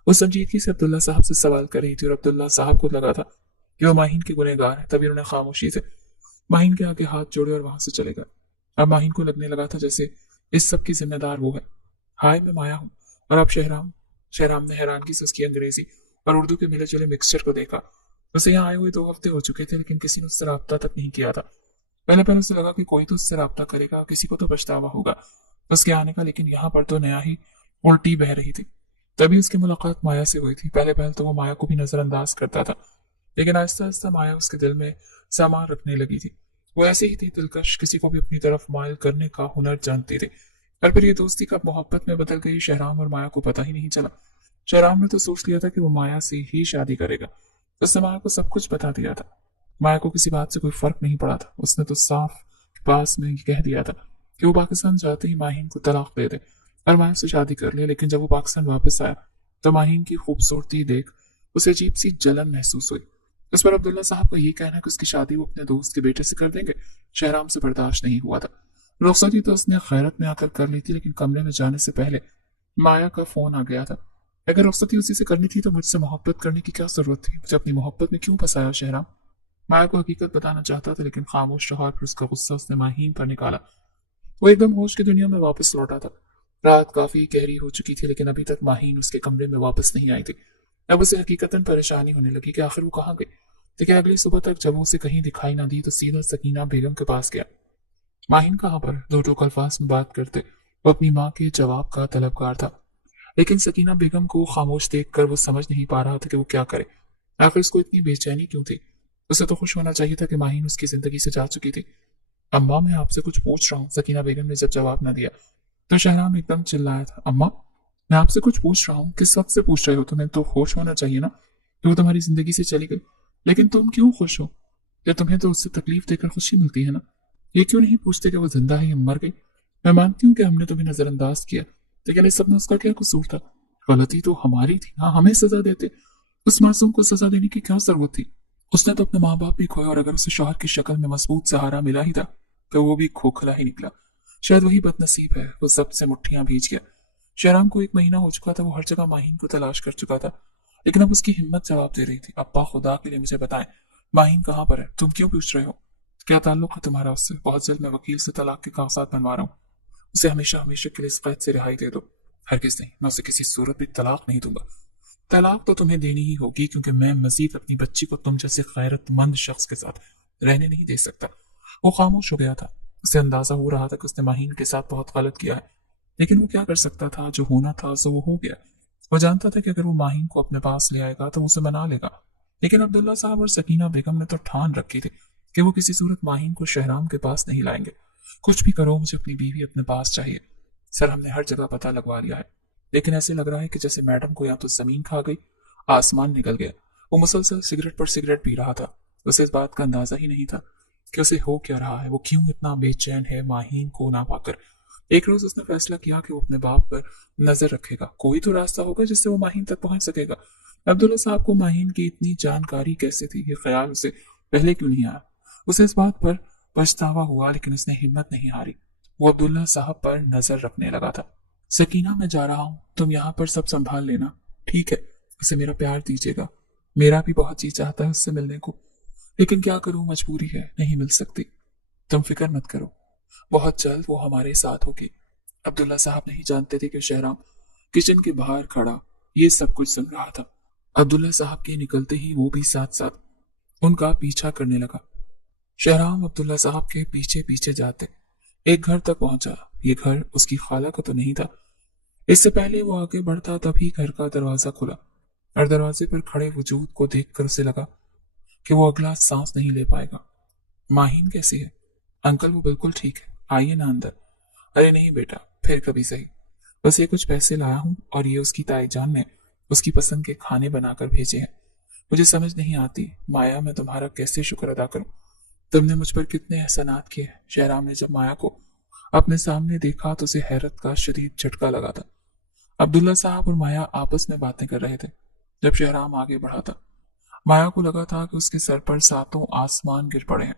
वो संजीदगी से अब्दुल्ला साहब से सवाल कर रही थी और अब्दुल्ला साहब को लगा था कि वो माहीन के गुनहगार है। तभी उन्होंने खामोशी से माहीन के आगे हाथ जोड़े और वहां से चले गए। अब माहीन को लगने लगा था जैसे इस सब की जिम्मेदार वो है। हाय, मैं माया हूँ। और अब शहराम शहराम ने हैरानगी से उसकी अंग्रेजी और उर्दू के मिले जुले मिक्सचर को देखा। उसे यहाँ आए हुए 2 हफ्ते हो चुके थे, लेकिन किसी ने उससे राब्ता तक नहीं किया था। पहले पहले उसे लगा कि कोई तो उससे राब्ता करेगा, किसी को तो पछतावा होगा उसके आने का, लेकिन यहाँ पर तो नया ही उल्टी बह रही थी। तभी उसकी मुलाकात माया से हुई थी। पहले पहले तो वो माया को भी नजरअंदाज करता था, लेकिन आहिस्ता आहिस्ता माया उसके दिल में सामान रखने लगी थी। वो ऐसे ही थी, दिलकश, किसी को भी अपनी तरफ मायल करने का हुनर जानती थी। और फिर ये दोस्ती कब मोहब्बत में बदल गई, शहराम और माया को पता ही नहीं चला। शहराम ने तो सोच लिया था कि वो माया से ही शादी करेगा। उसने माया को सब कुछ बता दिया था। माया को किसी बात से कोई फर्क नहीं पड़ा था। उसने तो साफ पास में कह दिया था कि वो पाकिस्तान जाते ही माहीन को तलाक दे दे और माया से शादी कर ले। लेकिन जब वो पाकिस्तान वापस आया तो माहीन की खूबसूरती देख उसे अजीब सी जलन महसूस हुई। उस पर अब्दुल्ला साहब का ये कहना कि उसकी शादी वो अपने दोस्त के बेटे से कर देंगे, शहराम से बर्दाश्त नहीं हुआ था। रुखसती तो उसने खैरत में आकर कर ली थी, लेकिन कमरे में जाने से पहले माया का फोन आ गया था। अगर रुखसती उसी से करनी थी तो मुझसे मोहब्बत करने की क्या जरूरत थी? मुझे अपनी मोहब्बत में क्यों फंसाया शहराम? माया को हकीकत बताना चाहता था, लेकिन खामोश रहा। फिर उसका गुस्सा उसने माहीन पर निकाला। वो एकदम होश की दुनिया में वापस लौटा था। रात काफी गहरी हो चुकी थी, लेकिन अभी तक माहीन उसके कमरे में वापस नहीं आई थी। अब उसे हकीकतन परेशानी होने लगी कि आखिर वो कहाँ गई। लेकिन अगली सुबह तक जब उसे कहीं दिखाई ना दी तो सीधा सकीना बेगम के पास गया। माहीन कहाँ पर? दो टोक अल्फाज में बात करते वो अपनी माँ के जवाब का तलबगार था, लेकिन सकीना बेगम को खामोश देखकर वो समझ नहीं पा रहा था कि वो क्या करे। आखिर उसको इतनी बेचैनी क्यों थी? उसे तो खुश होना चाहिए था कि माहीन उसकी जिंदगी से जा चुकी थी। अम्मा, मैं आपसे कुछ पूछ रहा हूँ। सकीना बेगम ने जब जवाब न दिया तो शहराम एकदम चिल्लाया था, अम्मा, मैं आपसे कुछ पूछ रहा हूँ। किस वक्त से पूछ रहे हो? तुम्हें तो खुश होना चाहिए ना कि वो तुम्हारी जिंदगी से चली गई। लेकिन तुम क्यों खुश हो? या तुम्हें तो उससे तकलीफ देकर खुशी मिलती है ना? ये क्यों नहीं पूछते कि वो जिंदा है या मर गई? मैं मानती हूँ कि हमने तुम्हें नजरअंदाज किया, लेकिन इस सब में उसका क्या कसूर था? गलती तो हमारी थी। हाँ, हमें सजा देते। उस मासूम को सजा देने की क्या जरूरत थी? उसने तो अपने माँ बाप भी खोए, और अगर उसे शौहर की शक्ल में मजबूत सहारा मिला ही था तो वो भी खोखला ही निकला। शायद वही बदनसीब है, वो सबसे मुट्ठियां भीज गया। शहराम को 1 महीना हो चुका था। वो हर जगह माहीन को तलाश कर चुका था, लेकिन अब उसकी हिम्मत जवाब दे रही थी। अब्बा, खुदा के लिए मुझे बताएं, माहीन कहाँ पर है? तुम क्यों पूछ रहे हो? क्या ताल्लुक है तुम्हारा उससे? बहुत जल्द मैं वकील से तलाक के कागजात बनवा रहा हूँ। उसे हमेशा हमेशा के लिए इस कैद से रिहाई दे दो। हरगिज नहीं, मैं उसे किसी सूरत भी तलाक नहीं दूंगा। तलाक तो तुम्हें देनी ही होगी, क्योंकि मैं मजीद अपनी बच्ची को तुम जैसे गैरतमंद शख्स के साथ रहने नहीं दे सकता। वो खामोश हो गया था। उसे अंदाजा हो रहा था कि उसने माहीन के साथ बहुत गलत किया है, लेकिन वो क्या कर सकता था? जो होना था सो वो हो गया। वो जानता था कि अगर वो माहीन को अपने पास ले आएगा तो वो उसे मना लेगा, लेकिन अब्दुल्ला साहब और सकीना बेगम ने तो ठान रखी थी कि वो किसी सूरत माहीन को शहराम के पास नहीं लाएंगे। कुछ भी करो, मुझे अपनी बीवी अपने पास चाहिए। सर, हमने हर जगह पता लगवा लिया है, लेकिन ऐसे लग रहा है कि जैसे मैडम को या तो जमीन खा गई, आसमान निकल गया। वो मुसलसल सिगरेट पर सिगरेट पी रहा था। उसे इस बात का अंदाजा ही नहीं था कि उसे हो क्या रहा है। वो क्यों इतना बेचैन है माहीन को ना पाकर। एक रोज उसने फैसला किया कि वो अपने बाप पर नजर रखेगा। कोई तो रास्ता होगा जिससे वो माहीन तक पहुंच सकेगा। अब्दुल्ला साहब को माहीन की इतनी जानकारी कैसे थी, ये ख्याल उसे पहले क्यों नहीं आया? उसे इस बात पर पछतावा हुआ, लेकिन उसने हिम्मत नहीं हारी। वो अब्दुल्ला साहब पर नजर रखने लगा था। सकीना, मैं जा रहा हूं, तुम यहाँ पर सब संभाल लेना, ठीक है? उसे मेरा प्यार दीजिएगा। मेरा भी बहुत जी चाहता है उससे मिलने को, लेकिन क्या करूं, मजबूरी है, नहीं मिल सकती। तुम फिक्र मत करो, बहुत जल्द वो हमारे साथ होगी। अब्दुल्ला साहब नहीं जानते थे कि शहराम किचन के बाहर खड़ा ये सब कुछ सुन रहा था। अब्दुल्ला साहब के निकलते ही वो भी साथ साथ उनका पीछा करने लगा। शहराम अब्दुल्ला साहब के पीछे पीछे जाते एक घर तक पहुंचा। ये घर उसकी खाला का तो नहीं था। इससे पहले वो आगे बढ़ता तभी घर का दरवाजा खुला, और दरवाजे पर खड़े वजूद को देखकर उसे लगा कि वो अगला सांस नहीं ले पाएगा। माहीन कैसी है? अंकल, वो बिल्कुल ठीक है, आइए ना अंदर। अरे नहीं बेटा, फिर कभी सही। बस ये कुछ पैसे लाया हूं, और ये उसकी ताई जान ने उसकी पसंद के खाने बनाकर भेजे हैं। मुझे समझ नहीं आती माया, मैं तुम्हारा कैसे शुक्र अदा करूं? तुमने मुझ पर कितने एहसानात किए। शहराम ने जब माया को अपने सामने देखा तो उसे हैरत का शदीद झटका लगा था। अब्दुल्ला साहब और माया आपस में बातें कर रहे थे जब शहराम आगे बढ़ा था। माया को लगा था कि उसके सर पर सातों आसमान गिर पड़े हैं।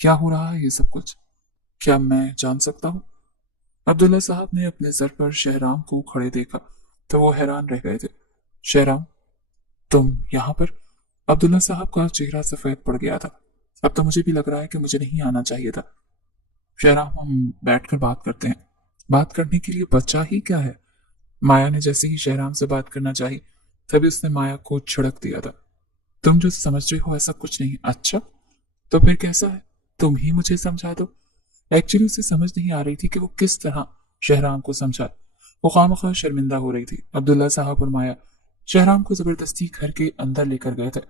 क्या हो रहा है ये सब कुछ? क्या मैं जान सकता हूँ? अब्दुल्ला साहब ने अपने सर पर शहराम को खड़े देखा तो वो हैरान रह गए थे। शहराम, तुम यहाँ पर? अब्दुल्ला साहब का चेहरा सफेद पड़ गया था। अब तो मुझे भी लग रहा है कि मुझे नहीं आना चाहिए था। शहराम, हम बैठकर बात करते हैं। बात करने के लिए बच्चा ही क्या है? माया ने जैसे ही शहराम से बात करना चाही तभी उसने माया को छिड़क दिया था। तुम जो समझ रहे हो ऐसा कुछ नहीं। अच्छा, तो फिर कैसा है? तुम ही मुझे समझा दो। एक्चुअली उसे समझ नहीं आ रही थी कि वो किस तरह शहराम को समझाए। वो खामखा शर्मिंदा हो रही थी। अब्दुल्ला साहब और माया शहराम को जबरदस्ती घर के अंदर लेकर गए थे।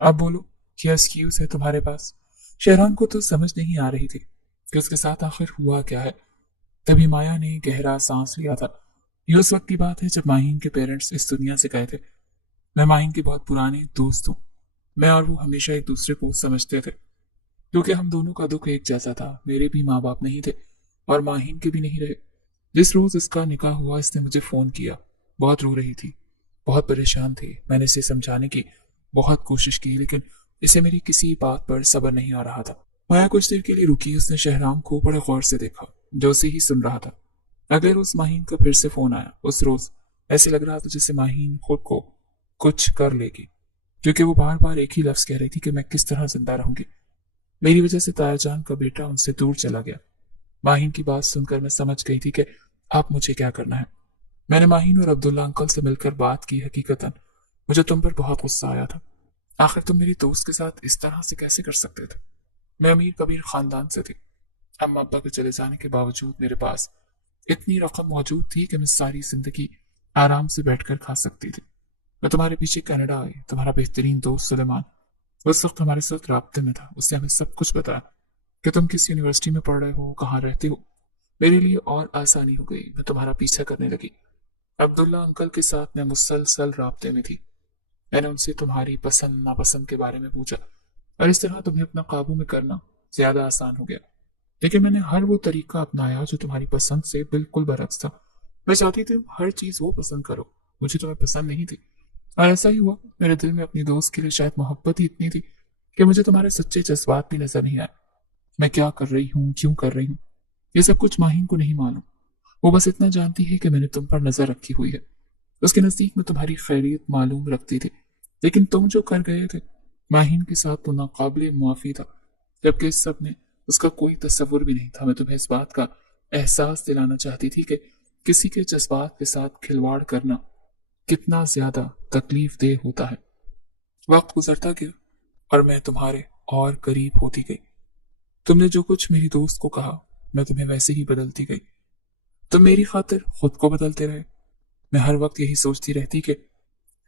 अब बोलो, क्या एक्सक्यूज है तुम्हारे पास? शहराम को तो समझ नहीं आ रही थी कि उसके साथ आखिर हुआ क्या है। तभी माया ने गहरा सांस लिया था। ये उस वक्त की बात है जब माहीन के पेरेंट्स इस दुनिया से गए थे। मैं माहीन के बहुत पुराने दोस्त हूँ। मैं और वो हमेशा एक दूसरे को समझते थे क्योंकि हम दोनों का दुख एक जैसा था। मेरे भी माँ बाप नहीं थे और माहीन के भी नहीं रहे। जिस रोज इसका निकाह हुआ इसने मुझे फोन किया। बहुत रो रही थी, बहुत परेशान थी। मैंने इसे समझाने की बहुत कोशिश की लेकिन इसे मेरी किसी बात पर सब्र नहीं आ रहा था। माया कुछ देर के लिए रुकी। उसने शहराम को बड़े गौर से देखा जो उसे ही सुन रहा था। अगले रोज माहीन का फिर से फोन आया। उस रोज ऐसे लग रहा था जैसे माहीन खुद को कुछ कर लेगी क्योंकि वो बार बार एक ही लफ्ज कह रही थी कि मैं किस तरह जिंदा रहूंगी। मेरी वजह से तायाजान का बेटा उनसे दूर चला गया। माहीन की बात सुनकर मैं समझ गई थी कि अब मुझे क्या करना है। मैंने माहीन और अब्दुल्ला अंकल से मिलकर बात की। हकीकतन मुझे तुम पर बहुत गुस्सा आया था। आखिर तुम मेरी दोस्त के साथ इस तरह से कैसे कर सकते थे? मैं अमीर कबीर खानदान से थी। अम्मा अब्बा के चले जाने के बावजूद मेरे पास इतनी रकम मौजूद थी कि मैं सारी जिंदगी आराम से बैठकर खा सकती थी। मैं तुम्हारे पीछे कनाडा आई। तुम्हारा बेहतरीन दोस्त सुलेमान उस वक्त हमारे साथ राब्ते में था। उसने हमें सब कुछ बताया कि तुम किस यूनिवर्सिटी में पढ़ रहे हो, कहाँ रहते हो। मेरे लिए और आसानी हो गई। मैं तुम्हारा पीछा करने लगी। अब्दुल्ला अंकल के साथ मैं मुसलसल राब्ते में थी। मैंने उनसे तुम्हारी पसंद नापसंद के बारे में पूछा और इस तरह तुम्हें अपना काबू में करना ज्यादा आसान हो गया। लेकिन मैंने हर वो तरीका अपनाया जो तुम्हारी पसंद से बिल्कुल बरक्स था। मैं चाहती थी हर चीज वो पसंद करो, मुझे तुम्हें पसंद नहीं थी। और ऐसा ही हुआ। मेरे दिल में अपनी दोस्त के लिए शायद मोहब्बत ही इतनी थी कि मुझे तुम्हारे सच्चे जज्बात भी नजर नहीं आए। मैं क्या कर रही हूँ, क्यों कर रही हूँ, ये सब कुछ माहीन को नहीं मालूम। वो बस इतना जानती है कि मैंने तुम पर नजर रखी हुई है। उसके नजदीक में तुम्हारी खैरियत मालूम रखती थी। लेकिन तुम जो कर गए थे माहीन के साथ तो नाकाबिले मुआफी था। जबकि इस सब में उसका कोई तस्वुर भी नहीं था। मैं तुम्हें इस बात का एहसास दिलाना चाहती थी कि किसी के जज्बात के साथ खिलवाड़ करना कितना ज्यादा तकलीफ देह होता है। वक्त गुजरता गया और मैं तुम्हारे और करीब होती गई। तुमने जो कुछ मेरी दोस्त को कहा मैं तुम्हें वैसे ही बदलती गई। तुम मेरी खातिर खुद को बदलते रहे। मैं हर वक्त यही सोचती रहती कि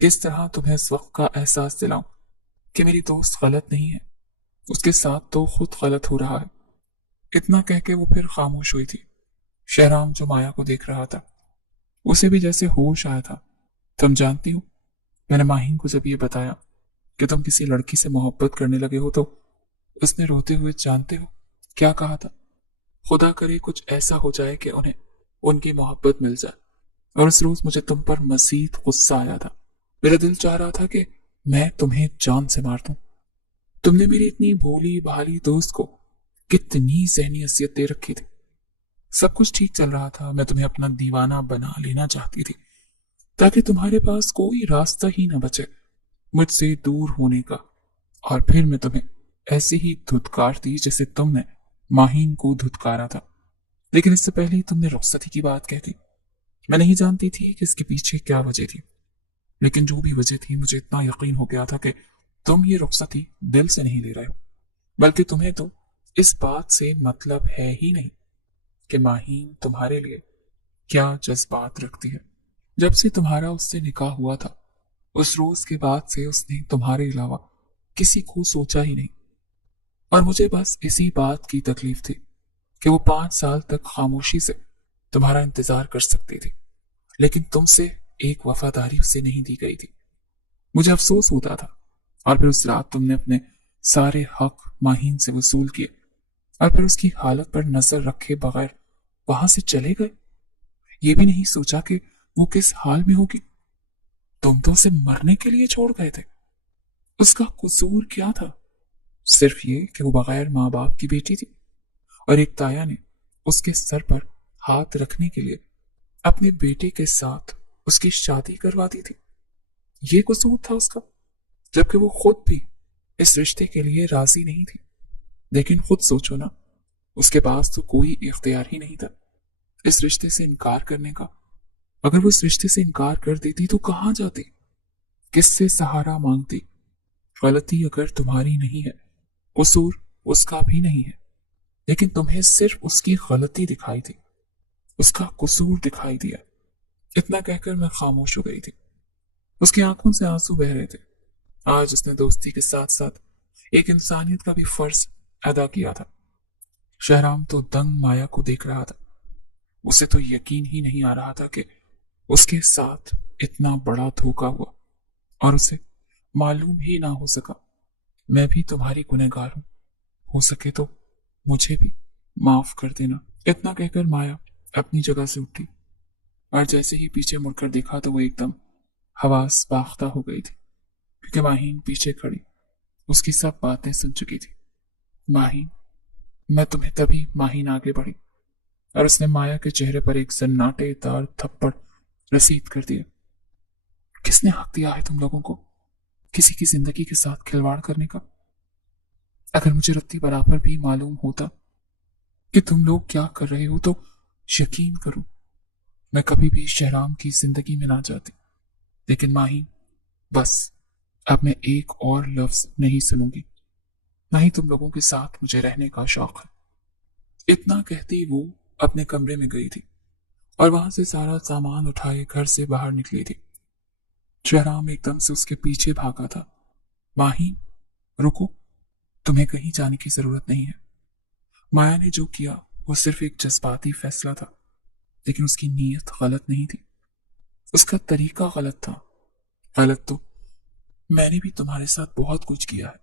किस तरह तुम्हें इस वक्त का एहसास दिलाऊं कि मेरी दोस्त गलत नहीं है, उसके साथ तो खुद गलत हो रहा है। इतना कह के वो फिर खामोश हुई थी। शहराम जो माया को देख रहा था उसे भी जैसे होश आया था। तुम जानती हो, मैंने माहीन को जब ये बताया कि तुम किसी लड़की से मोहब्बत करने लगे हो तो उसने रोते हुए जानते हो क्या कहा था? खुदा करे कुछ ऐसा हो जाए कि उन्हें उनकी मोहब्बत मिल जाए। और उस रोज मुझे तुम पर मजीद गुस्सा आया था। मेरा दिल चाह रहा था कि मैं तुम्हें जान से मार दूं। तुमने मेरी इतनी भोली भाली दोस्त को कितनी जहनी असियत दे रखी थी। सब कुछ ठीक चल रहा था। मैं तुम्हें अपना दीवाना बना लेना चाहती थी ताकि तुम्हारे पास कोई रास्ता ही न बचे मुझसे दूर होने का। और फिर मैं तुम्हें ऐसे ही धुतकारती जैसे तुमने माहीन को धुतकारा था। लेकिन इससे पहले ही तुमने रुखसती की बात कह दी। मैं नहीं जानती थी कि इसके पीछे क्या वजह थी, लेकिन जो भी वजह थी मुझे इतना यकीन हो गया था कि तुम ये रुखसती दिल से नहीं ले रहे हो, बल्कि तुम्हें तो इस बात से मतलब है ही नहीं कि माहीन तुम्हारे लिए क्या जज्बात रखती है। जब से तुम्हारा उससे निकाह हुआ था उस रोज के बाद से उसने तुम्हारे अलावा किसी को सोचा ही नहीं। और मुझे बस इसी बात की तकलीफ थी कि वो 5 साल तक खामोशी से तुम्हारा इंतजार कर सकती थी, लेकिन तुमसे एक वफादारी उसे नहीं दी गई थी। मुझे अफसोस होता था। और फिर उस रात तुमने अपने सारे हक माहीन से वसूल किए और फिर उसकी हालत पर नजर रखे बगैर वहां से चले गए। ये भी नहीं सोचा कि वो किस हाल में होगी। तुम तो उसे मरने के लिए छोड़ गए थे। उसका कसूर क्या था? सिर्फ ये कि वो बगैर माँ बाप की बेटी थी और एक ताया ने उसके सर पर हाथ रखने के लिए अपने बेटे के साथ उसकी शादी करवा दी थी। ये कसूर था उसका, जबकि वो खुद भी इस रिश्ते के लिए राजी नहीं थी। लेकिन खुद सोचो ना, उसके पास तो कोई इख्तियार ही नहीं था इस रिश्ते से इनकार करने का। अगर वो इस रिश्ते से इनकार कर देती तो कहाँ जाती, किससे सहारा मांगती? गलती अगर तुम्हारी नहीं है, कसूर उसका भी नहीं है, लेकिन तुम्हें सिर्फ उसकी गलती दिखाई थी, उसका कसूर दिखाई दिया। इतना कहकर मैं खामोश हो गई थी। उसकी आंखों से आंसू बह रहे थे। आज उसने दोस्ती के साथ साथ एक इंसानियत का भी फर्ज अदा किया था। शहराम तो दंग माया को देख रहा था। उसे तो यकीन ही नहीं आ रहा था कि उसके साथ इतना बड़ा धोखा हुआ और उसे मालूम ही ना हो सका। मैं भी तुम्हारी गुनहगार हूं, हो सके तो मुझे भी माफ कर देना। इतना कहकर माया अपनी जगह से उठी और जैसे ही पीछे मुड़कर देखा तो वो एकदम हवास बाख्ता हो गई थी, क्योंकि माहीन पीछे खड़ी उसकी सब बातें सुन चुकी थी। माहीन, मैं तुम्हें तभी माहीन आगे बढ़ी और उसने माया के चेहरे पर एक सन्नाटेदार थप्पड़ रसीद कर दिया। किसने हक दिया है तुम लोगों को किसी की जिंदगी के साथ खिलवाड़ करने का? अगर मुझे रत्ती बराबर भी मालूम होता कि तुम लोग क्या कर रहे हो तो यकीन करो मैं कभी भी शहराम की जिंदगी में ना जाती। लेकिन माहीन, बस अब मैं एक और लफ्ज नहीं सुनूंगी, ना ही तुम लोगों के साथ मुझे रहने का शौक है। इतना कहती वो अपने कमरे में गई थी और वहां से सारा सामान उठाए घर से बाहर निकली थी। शहराम एकदम से उसके पीछे भागा था। माहीन, रुको, तुम्हें कहीं जाने की जरूरत नहीं है। माया ने जो किया वो सिर्फ एक जज्बाती फैसला था, लेकिन उसकी नीयत गलत नहीं थी, उसका तरीका गलत था। गलत तो मैंने भी तुम्हारे साथ बहुत कुछ किया है,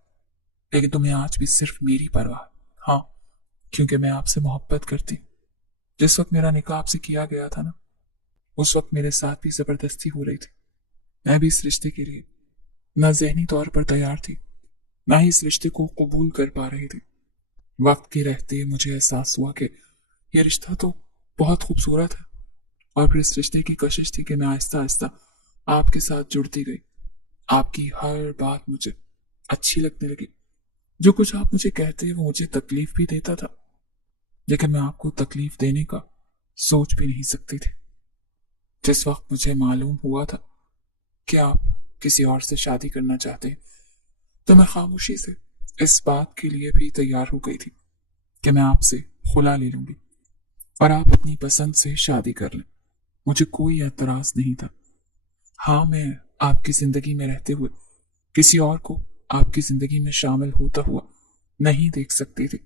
लेकिन तुम्हें आज भी सिर्फ मेरी परवाह है। हाँ, क्योंकि मैं आपसे मोहब्बत करती। जिस वक्त मेरा निकाह आपसे किया गया था ना, उस वक्त मेरे साथ भी जबरदस्ती हो रही थी। मैं भी इस रिश्ते के लिए न जहनी तौर पर तैयार थी, ना ही इस रिश्ते को कबूल कर पा रही थी। वक्त के रहते मुझे एहसास हुआ कि यह रिश्ता तो बहुत खूबसूरत है, और फिर इस रिश्ते की कशिश थी कि मैं आहिस्ता आहिस्ता आपके साथ जुड़ती गई। आपकी हर बात मुझे अच्छी लगने लगी। जो कुछ आप मुझे कहते वो मुझे तकलीफ भी देता था, लेकिन मैं आपको तकलीफ देने का सोच भी नहीं सकती थी। जिस वक्त मुझे मालूम हुआ था कि आप किसी और से शादी करना चाहते हैं, तो मैं खामोशी से इस बात के लिए भी तैयार हो गई थी कि मैं आपसे खुला ले लूंगी और आप अपनी पसंद से शादी कर लें। मुझे कोई एतराज नहीं था। हाँ, मैं आपकी जिंदगी में रहते हुए किसी और को आपकी जिंदगी में शामिल होता हुआ नहीं देख सकती थी।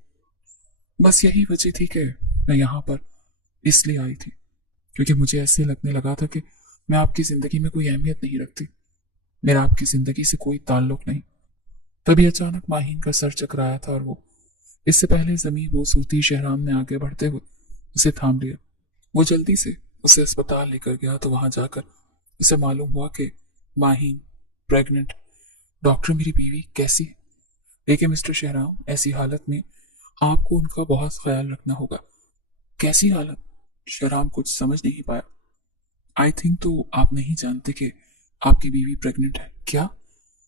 बस यही वजह थी कि मैं यहाँ पर इसलिए आई थी, क्योंकि मुझे ऐसे लगने लगा था कि मैं आपकी जिंदगी में कोई अहमियत नहीं रखती, मेरा आपकी जिंदगी से कोई ताल्लुक नहीं। तभी अचानक माहीन का सर चकराया था और वो इससे पहले जमीन वो सूती शहराम ने आगे बढ़ते हुए उसे थाम लिया। वो जल्दी से उसे अस्पताल लेकर गया तो वहां जाकर उसे मालूम हुआ कि माहीन प्रेग्नेंट। डॉक्टर, मेरी बीवी कैसी है? लेकिन मिस्टर शहराम, ऐसी हालत में आपको उनका बहुत ख्याल रखना होगा। कैसी हालत? शहराम कुछ समझ नहीं पाया। आई थिंक तो आप नहीं जानते कि आपकी बीवी प्रेग्नेंट है क्या?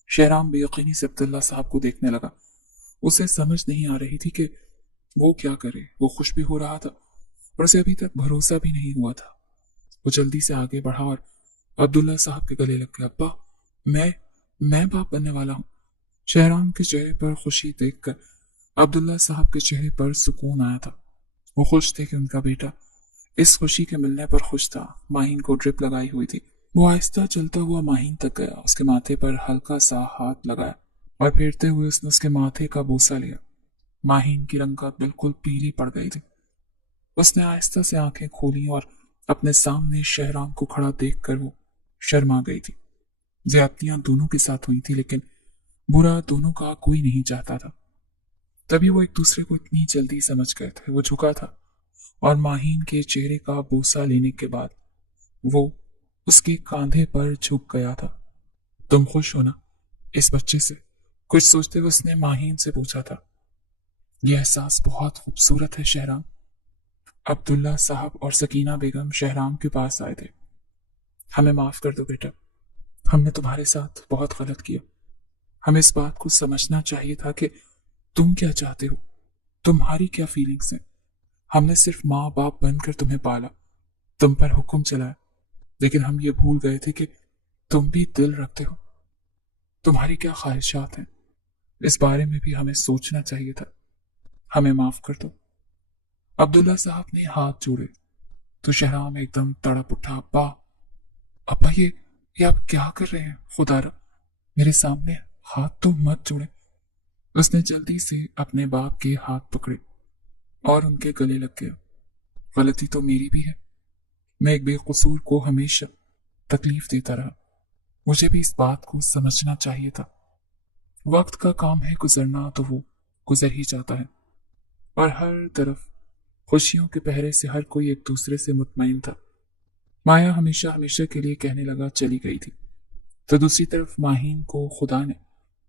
शहराम बेयकीनी से अब्दुल्ला साहब को देखने लगा। उसे समझ नहीं आ रही थी कि वो क्या करे। वो खुश भी हो रहा था और उसे अभी तक भरोसा भी नहीं हुआ था। वो जल्दी से आगे बढ़ा और अब्दुल्ला साहब के गले लग गया। अब्बा, मैं बाप बनने वाला हूँ। शहराम के चेहरे पर खुशी देखकर अब्दुल्ला साहब के चेहरे पर सुकून आया था। वो खुश थे कि उनका बेटा इस खुशी के मिलने पर खुश था। माहीन को ड्रिप लगाई हुई थी। वो आहिस्ता चलता हुआ माहीन तक गया, उसके माथे पर हल्का सा हाथ लगाया और फेरते हुए उसने उसके माथे का बोसा लिया। माहीन की रंगत बिल्कुल पीली पड़ गई थी। उसने आहिस्ता से आंखें खोली और अपने सामने शहराम को खड़ा देखकर वो शर्मा गई थी। ज्यादतियां दोनों के साथ हुई थी, लेकिन बुरा दोनों का कोई नहीं चाहता था। तभी वो एक दूसरे को इतनी जल्दी समझ गए थे। वो झुका था और माहीन के चेहरे का बोसा लेने के बाद वो उसके कांधे पर झुक गया था। तुम खुश हो ना इस बच्चे से? कुछ सोचते हुए उसने माहीन से पूछा था, यह एहसास बहुत खूबसूरत है शहराम। अब्दुल्ला साहब और सकीना बेगम शहराम के पास आए थे। हमें माफ कर दो बेटा, हमने तुम्हारे साथ बहुत गलत किया। हमें इस बात को समझना चाहिए था कि तुम क्या चाहते हो, तुम्हारी क्या फीलिंग्स हैं। हमने सिर्फ माँ बाप बनकर तुम्हें पाला, तुम पर हुक्म चलाया, लेकिन हम ये भूल गए थे कि तुम भी दिल रखते हो, तुम्हारी क्या ख्वाहिशात हैं, इस बारे में भी हमें सोचना चाहिए था। हमें माफ कर दो। अब्दुल्ला साहब ने हाथ जोड़े तो शहराम एकदम तड़प उठा। अब्बा, अब्बा, ये आप क्या कर रहे हैं? खुदारा, मेरे सामने हाथ तो मत जोड़े। उसने जल्दी से अपने बाप के हाथ पकड़े और उनके गले लग गया। गलती तो मेरी भी है, मैं एक बेकसूर को हमेशा तकलीफ देता रहा। मुझे भी इस बात को समझना चाहिए था। वक्त का काम है गुजरना, तो वो गुजर ही जाता है। और हर तरफ खुशियों के पहरे से हर कोई एक दूसरे से मुतमईन था। माया हमेशा हमेशा के लिए कहने लगा चली गई थी, तो दूसरी तरफ माहीन को खुदा ने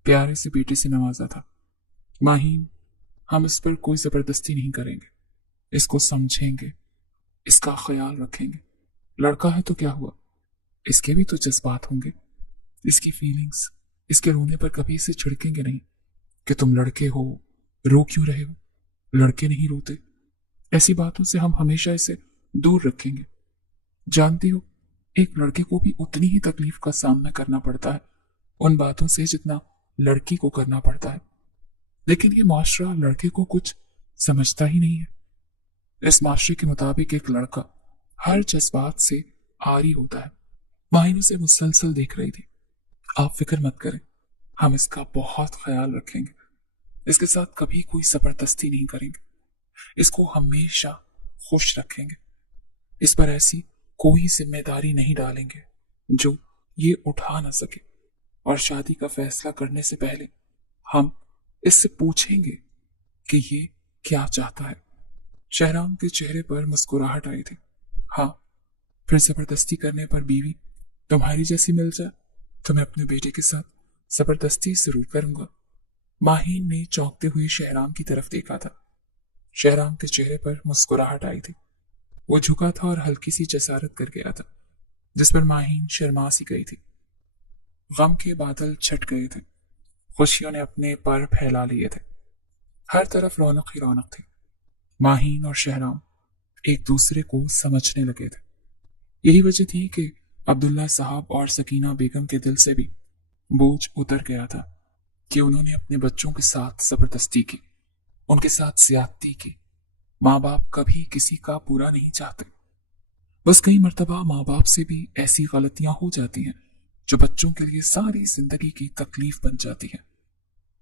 प्यारे से बेटे से नवाजा था। माहीन, हम इस पर कोई जबरदस्ती नहीं करेंगे, इसको समझेंगे, इसका ख्याल रखेंगे। लड़का है तो क्या हुआ, इसके भी तो जज्बात होंगे, इसकी फीलिंग्स, इसके रोने पर कभी इसे छिड़केंगे नहीं कि तुम लड़के हो, रो क्यों रहे हो, लड़के नहीं रोते। ऐसी बातों से हम हमेशा इसे दूर रखेंगे। जानती हो, एक लड़के को भी उतनी ही तकलीफ का सामना करना पड़ता है उन बातों से जितना लड़की को करना पड़ता है। लेकिन ये माशरा लड़के को कुछ समझता ही नहीं है। इस माशरे के मुताबिक एक लड़का हर जज्बात से आरी होता है। माहिन उसे मुसलसल देख रही थी। आप फिक्र मत करें, हम इसका बहुत ख्याल रखेंगे, इसके साथ कभी कोई जबरदस्ती नहीं करेंगे, इसको हमेशा खुश रखेंगे, इस पर ऐसी कोई जिम्मेदारी नहीं डालेंगे जो ये उठा ना सके। और शादी का फैसला करने से पहले हम इससे पूछेंगे कि ये क्या चाहता है। शहराम के चेहरे पर मुस्कुराहट आई थी। हाँ, फिर जबरदस्ती करने पर बीवी तुम्हारी जैसी मिल जाए तो मैं अपने बेटे के साथ जबरदस्ती जरूर करूंगा। माहीन ने चौंकते हुए शहराम की तरफ देखा था। शहराम के चेहरे पर मुस्कुराहट आई थी। वो झुका था और हल्की सी जसारत कर गया था, जिस पर माहीन शर्मा सी गई थी। गम के बादल छट गए थे, खुशियों ने अपने पर फैला लिए थे, हर तरफ रौनक ही रौनक थी। माहीन और शहराम एक दूसरे को समझने लगे थे। यही वजह थी कि अब्दुल्ला साहब और सकीना बेगम के दिल से भी बोझ उतर गया था कि उन्होंने अपने बच्चों के साथ जबरदस्ती की, उनके साथ ज्यादती की। माँ बाप कभी किसी का बुरा नहीं चाहते, बस कई मर्तबा माँ बाप से भी ऐसी गलतियां हो जाती हैं जो बच्चों के लिए सारी जिंदगी की तकलीफ बन जाती है।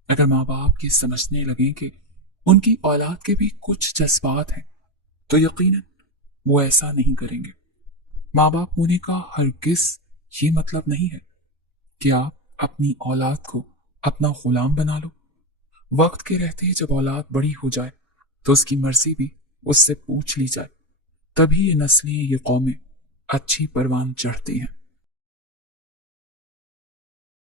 अगर माँ बाप ये समझने लगे कि उनकी औलाद के भी कुछ जज्बात हैं तो यकीनन वो ऐसा नहीं करेंगे। माँ बाप होने का हरगिज ये मतलब नहीं है कि आप अपनी औलाद को अपना गुलाम बना लो। वक्त के रहते जब औलाद बड़ी हो जाए तो उसकी मर्जी भी उससे पूछ ली जाए, तभी ये नस्लें, ये कौमें अच्छी परवान चढ़ती हैं।